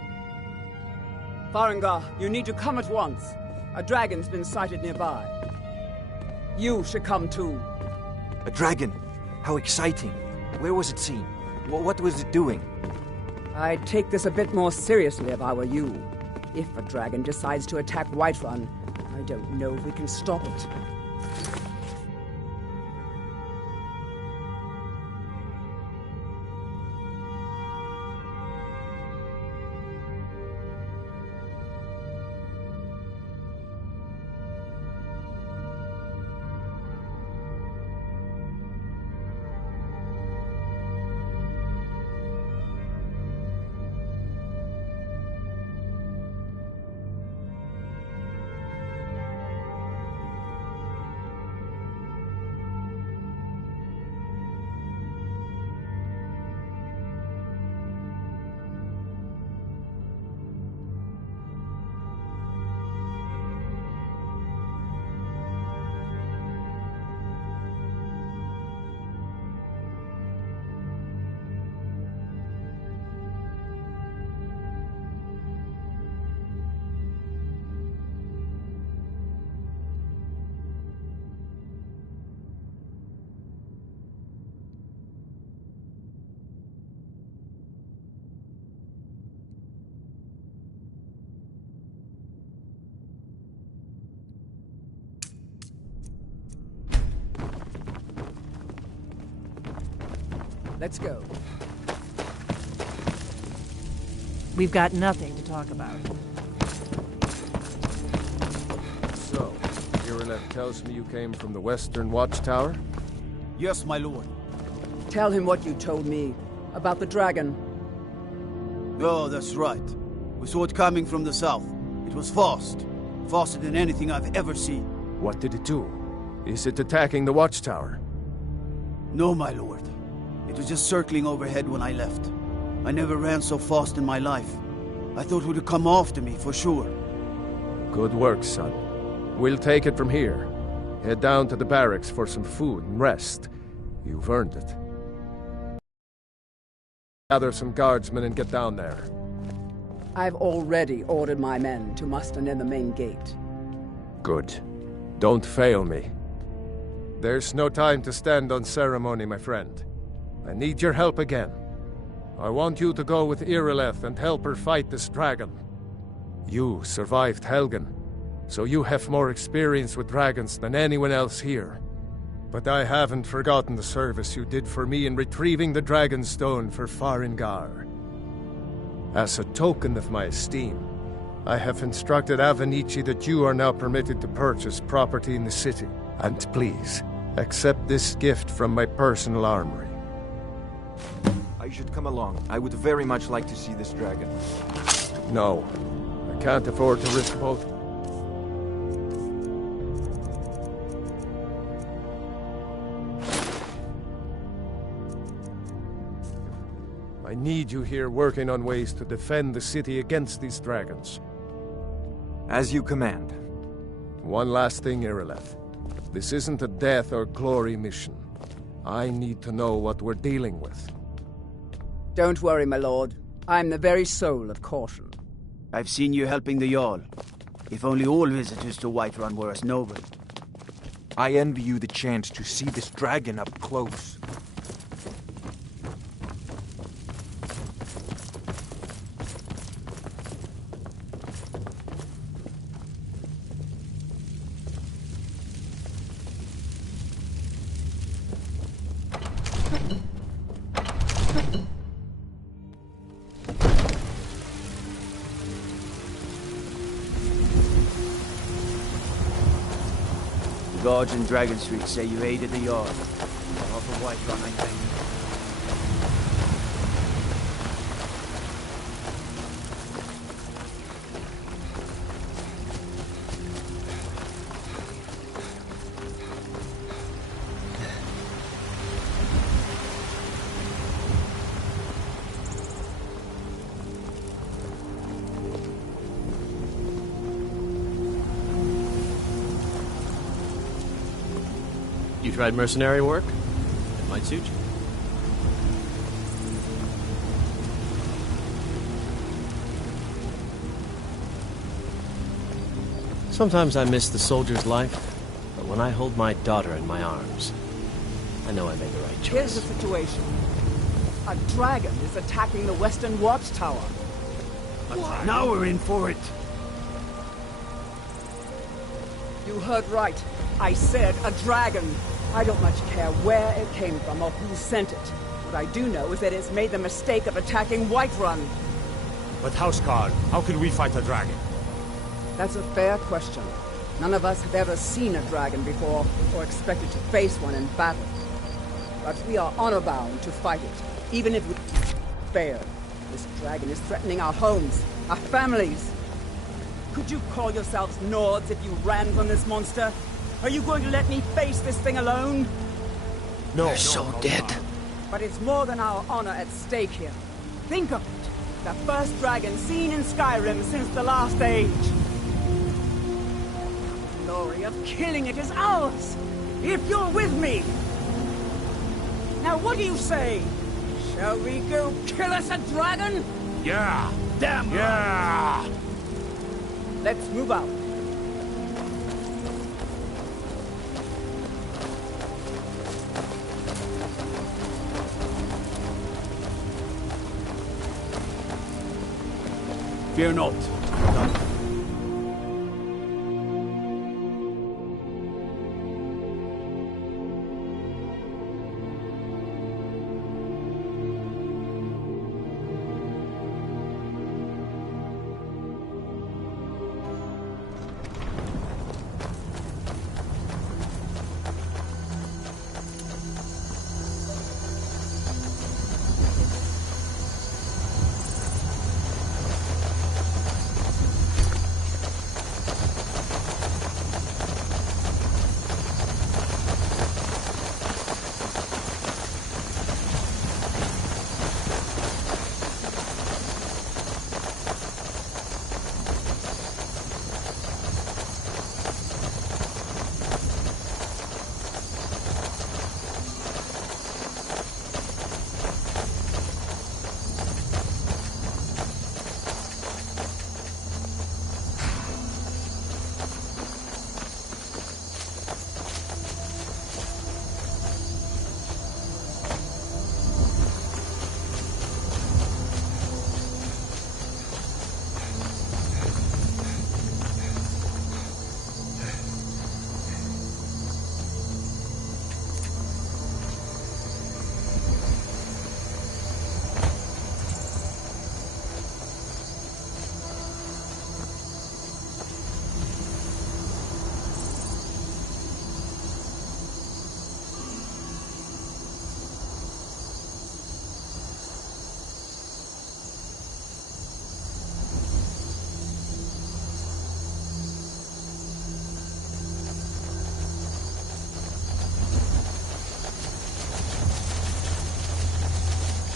Farengar, you need to come at once. A dragon's been sighted nearby. You should come too. A dragon? How exciting. Where was it seen? What was it doing? I'd take this a bit more seriously if I were you. If a dragon decides to attack Whiterun, I don't know if we can stop it. Let's go. We've got nothing to talk about. So, Irileth tells me you came from the Western Watchtower? Yes, my lord. Tell him what you told me about the dragon. Oh, that's right. We saw it coming from the south. It was fast. Faster than anything I've ever seen. What did it do? Is it attacking the Watchtower? No, my lord. It was just circling overhead when I left. I never ran so fast in my life. I thought it would come after me, for sure. Good work, son. We'll take it from here. Head down to the barracks for some food and rest. You've earned it. Gather some guardsmen and get down there. I've already ordered my men to muster near the main gate. Good. Don't fail me. There's no time to stand on ceremony, my friend. I need your help again. I want you to go with Irileth and help her fight this dragon. You survived Helgen, so you have more experience with dragons than anyone else here. But I haven't forgotten the service you did for me in retrieving the Dragon's Stone for Farengar. As a token of my esteem, I have instructed Avenici that you are now permitted to purchase property in the city. And please, accept this gift from my personal armory. I should come along. I would very much like to see this dragon. No, I can't afford to risk both. I need you here working on ways to defend the city against these dragons. As you command. One last thing, Irileth. This isn't a death or glory mission. I need to know what we're dealing with. Don't worry, my lord. I'm the very soul of caution. I've seen you helping the Jarl. If only all visitors to Whiterun were as noble. I envy you the chance to see this dragon up close. The guards in Dragon Street say you aided the Jarl. Off of Whiterun, I think. You tried mercenary work? It might suit you. Sometimes I miss the soldier's life, but when I hold my daughter in my arms, I know I made the right choice. Here's the situation. A dragon is attacking the Western Watchtower. Now we're in for it. You heard right. I said a dragon. I don't much care where it came from or who sent it. What I do know is that it's made the mistake of attacking Whiterun. But Houseguard, how can we fight a dragon? That's a fair question. None of us have ever seen a dragon before, or expected to face one in battle. But we are honor-bound to fight it, even if we fail. This dragon is threatening our homes, our families. Could you call yourselves Nords if you ran from this monster? Are you going to let me face this thing alone? No, you're so dead. But it's more than our honor at stake here. Think of it. The first dragon seen in Skyrim since the last age. The glory of killing it is ours, if you're with me. Now what do you say? Shall we go kill us a dragon? Yeah! Damn right. Yeah! Let's move out. Fear not.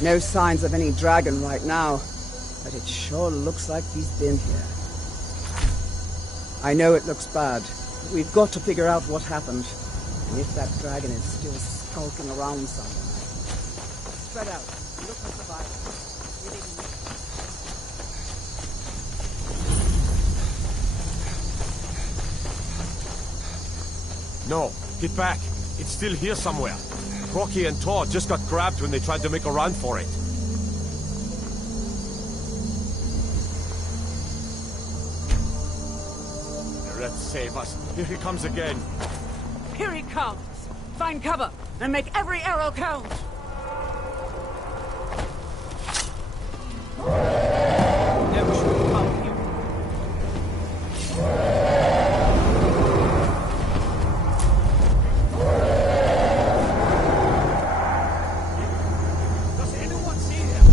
No signs of any dragon right now, but it sure looks like he's been here. I know it looks bad, but we've got to figure out what happened. And if that dragon is still skulking around somewhere. Spread out. Look for survivors. No, get back. It's still here somewhere. Rocky and Todd just got grabbed when they tried to make a run for it. Let's save us. Here he comes again. Here he comes! Find cover, and make every arrow count! Never should have come here. Does anyone see him?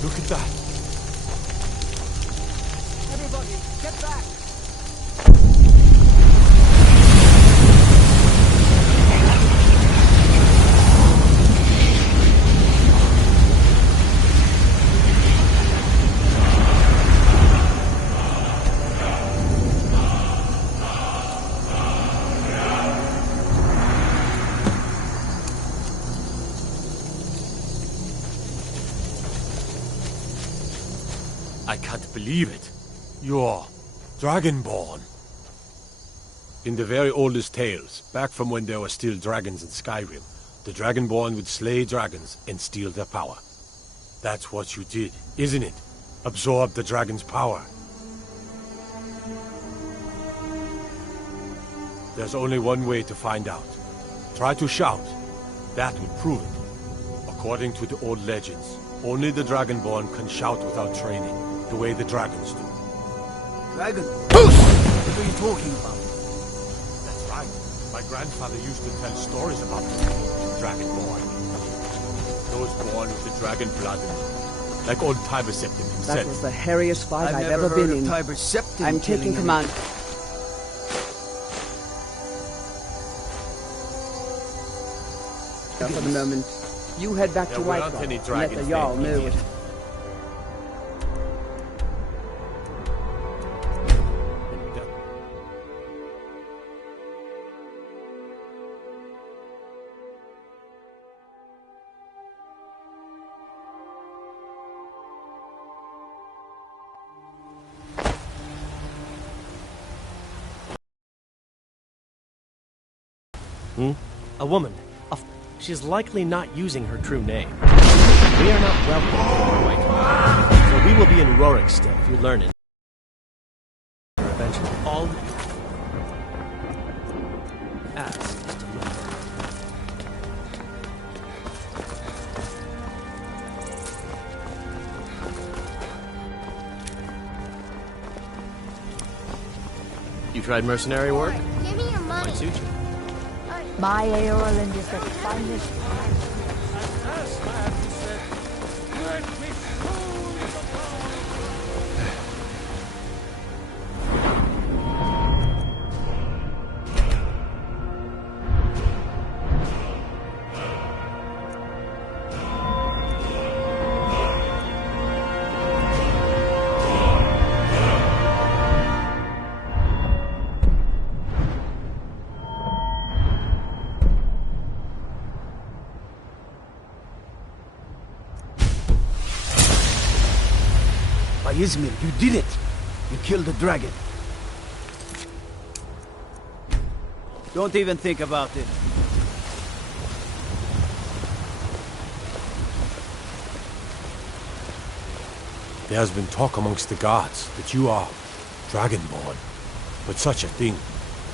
Look at that. Everybody, get back! I can't believe it. You're Dragonborn. In the very oldest tales, back from when there were still dragons in Skyrim, the Dragonborn would slay dragons and steal their power. That's what you did, isn't it? Absorb the dragon's power. There's only one way to find out. Try to shout. That would prove it. According to the old legends, only the Dragonborn can shout without training, the way the dragons do. Dragon? What are you talking about? That's right. My grandfather used to tell stories about the Dragonborn. Those born with the dragon blood in them. Like old Tiber Septim himself. That was the hairiest fight I've never ever been heard in. of Tiber Septim I'm taking killing command. For the moment, you head back to There White weren't Rock any and let the dragons Jarl there, know idiot. what... A woman. She's likely not using her true name. We are not welcome in White. So we will be in Rorikstead if you learn it. Eventually, all ask. You tried mercenary work? Give me your money. Might suit you. My Eorland is the finest. As man who said, let me rule the power. By Izmir, you did it! You killed the dragon. Don't even think about it. There has been talk amongst the gods that you are dragonborn. But such a thing,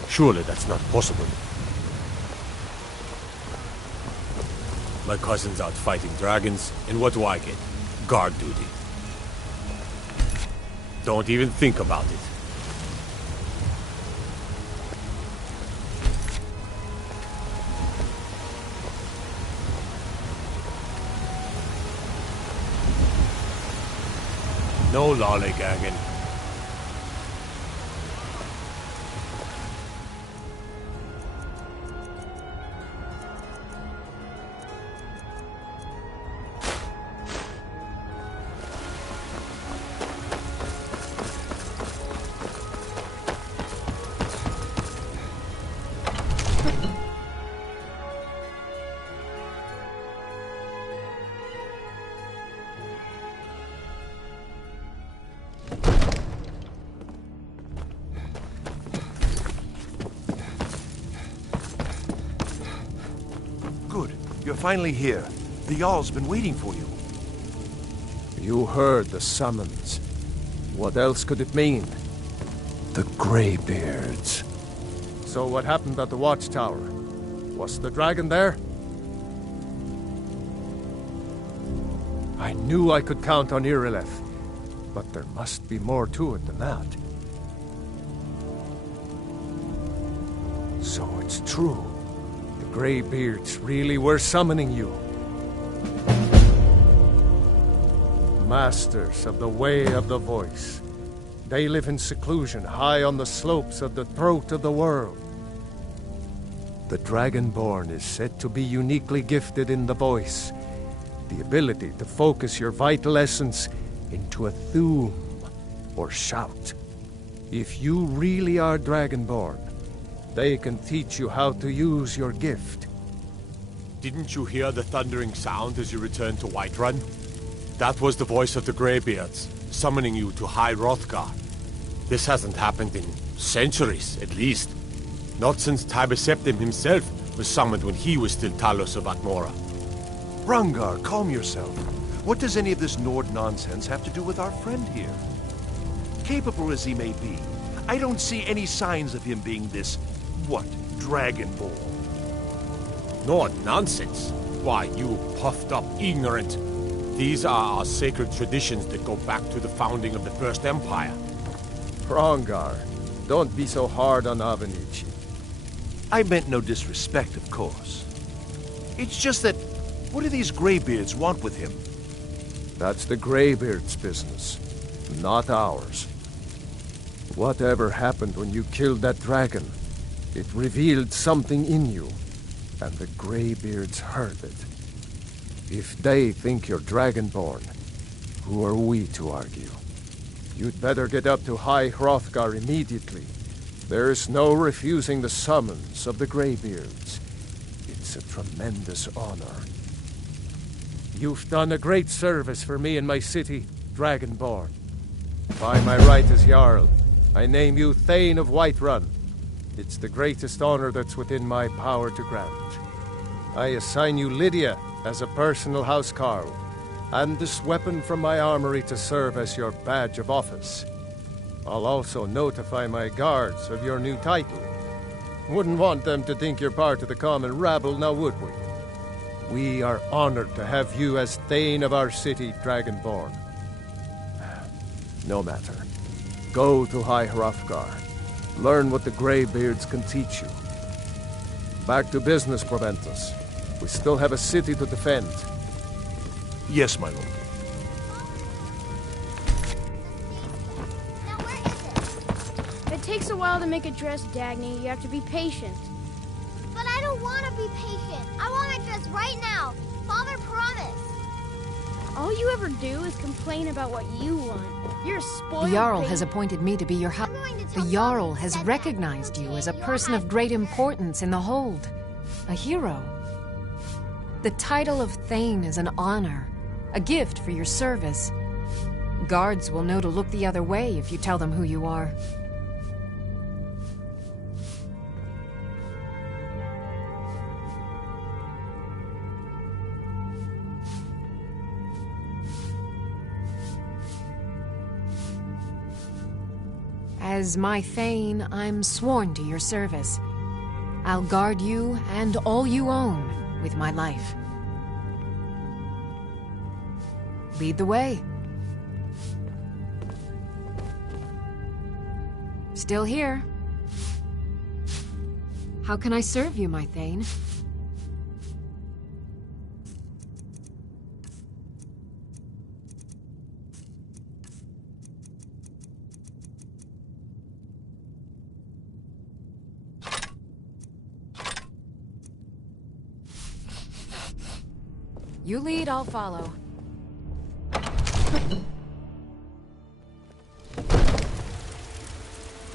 surely that's not possible. My cousin's out fighting dragons, and what do I get? Guard duty. Don't even think about it. No lollygagging. Good. You're finally here. The Jarl's been waiting for you. You heard the summons. What else could it mean? The Greybeards. So what happened at the watchtower? Was the dragon there? I knew I could count on Irileth, but there must be more to it than that. So it's true. The Greybeards really were summoning you. Masters of the Way of the Voice. They live in seclusion high on the slopes of the throat of the world. The Dragonborn is said to be uniquely gifted in the voice, the ability to focus your vital essence into a thum, or shout. If you really are Dragonborn, they can teach you how to use your gift. Didn't you hear the thundering sound as you returned to Whiterun? That was the voice of the Greybeards, summoning you to High Hrothgar. This hasn't happened in centuries, at least. Not since Tiber Septim himself was summoned when he was still Talos of Atmora. Rangar, calm yourself. What does any of this Nord nonsense have to do with our friend here? Capable as he may be, I don't see any signs of him being this, Dragonborn. Nord nonsense? Why, you puffed up ignorant. These are our sacred traditions that go back to the founding of the First Empire. Hrongar, don't be so hard on Avenici. I meant no disrespect, of course. It's just that, what do these Greybeards want with him? That's the Greybeards' business, not ours. Whatever happened when you killed that dragon, it revealed something in you. And the Greybeards heard it. If they think you're Dragonborn, who are we to argue? You'd better get up to High Hrothgar immediately. There's no refusing the summons of the Greybeards. It's a tremendous honor. You've done a great service for me and my city, Dragonborn. By my right as Jarl, I name you Thane of Whiterun. It's the greatest honor that's within my power to grant. I assign you Lydia as a personal housecarl, and this weapon from my armory to serve as your badge of office. I'll also notify my guards of your new title. Wouldn't want them to think you're part of the common rabble, now would we? We are honored to have you as Thane of our city, Dragonborn. No matter. Go to High Hrothgar. Learn what the Greybeards can teach you. Back to business, Proventus. We still have a city to defend. Yes, my lord. It takes a while to make a dress, Dagny. You have to be patient. But I don't want to be patient. I want my dress right now. Father promised. All you ever do is complain about what you want. You're a spoiled The Jarl baby. has appointed me to be your The Jarl has recognized you as a person of great importance in the Hold. A hero. The title of Thane is an honor. A gift for your service. Guards will know to look the other way if you tell them who you are. As my Thane, I'm sworn to your service. I'll guard you and all you own with my life. Lead the way. Still here. How can I serve you, my Thane? You lead, I'll follow.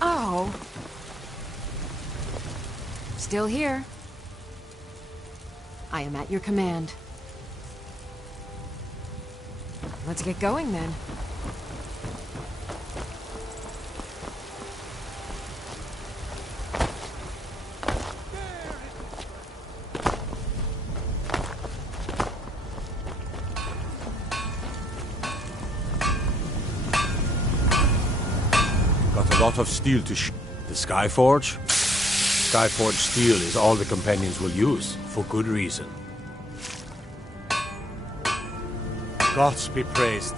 Oh. Still here. I am at your command. Let's get going then. A lot of steel to the Skyforge? Skyforge steel is all the companions will use, for good reason. Gods be praised.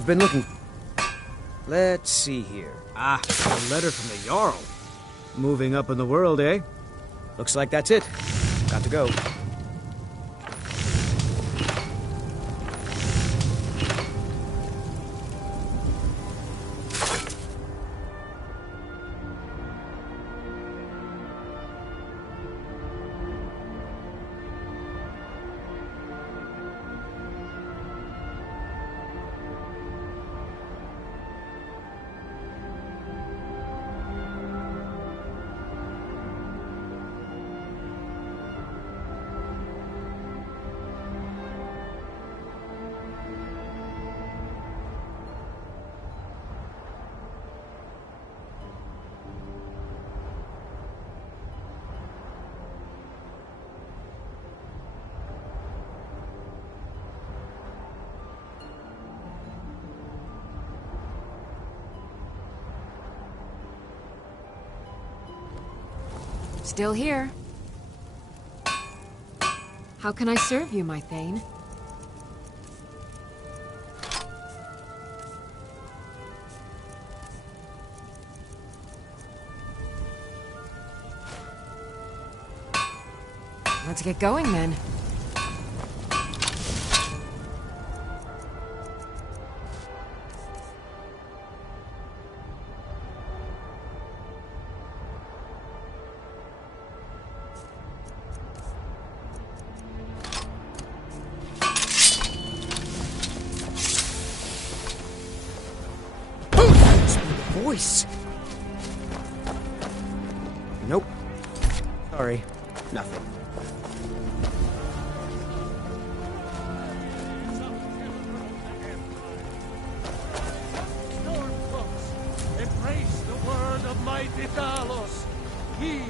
I've been looking... Let's see here. Ah, a letter from the Jarl. Moving up in the world, eh? Looks like that's it. Got to go. Still here. How can I serve you, my Thane? Let's get going then. Voice. Nope. Sorry. Nothing. Stormcloaks, embrace the word of mighty Talos. He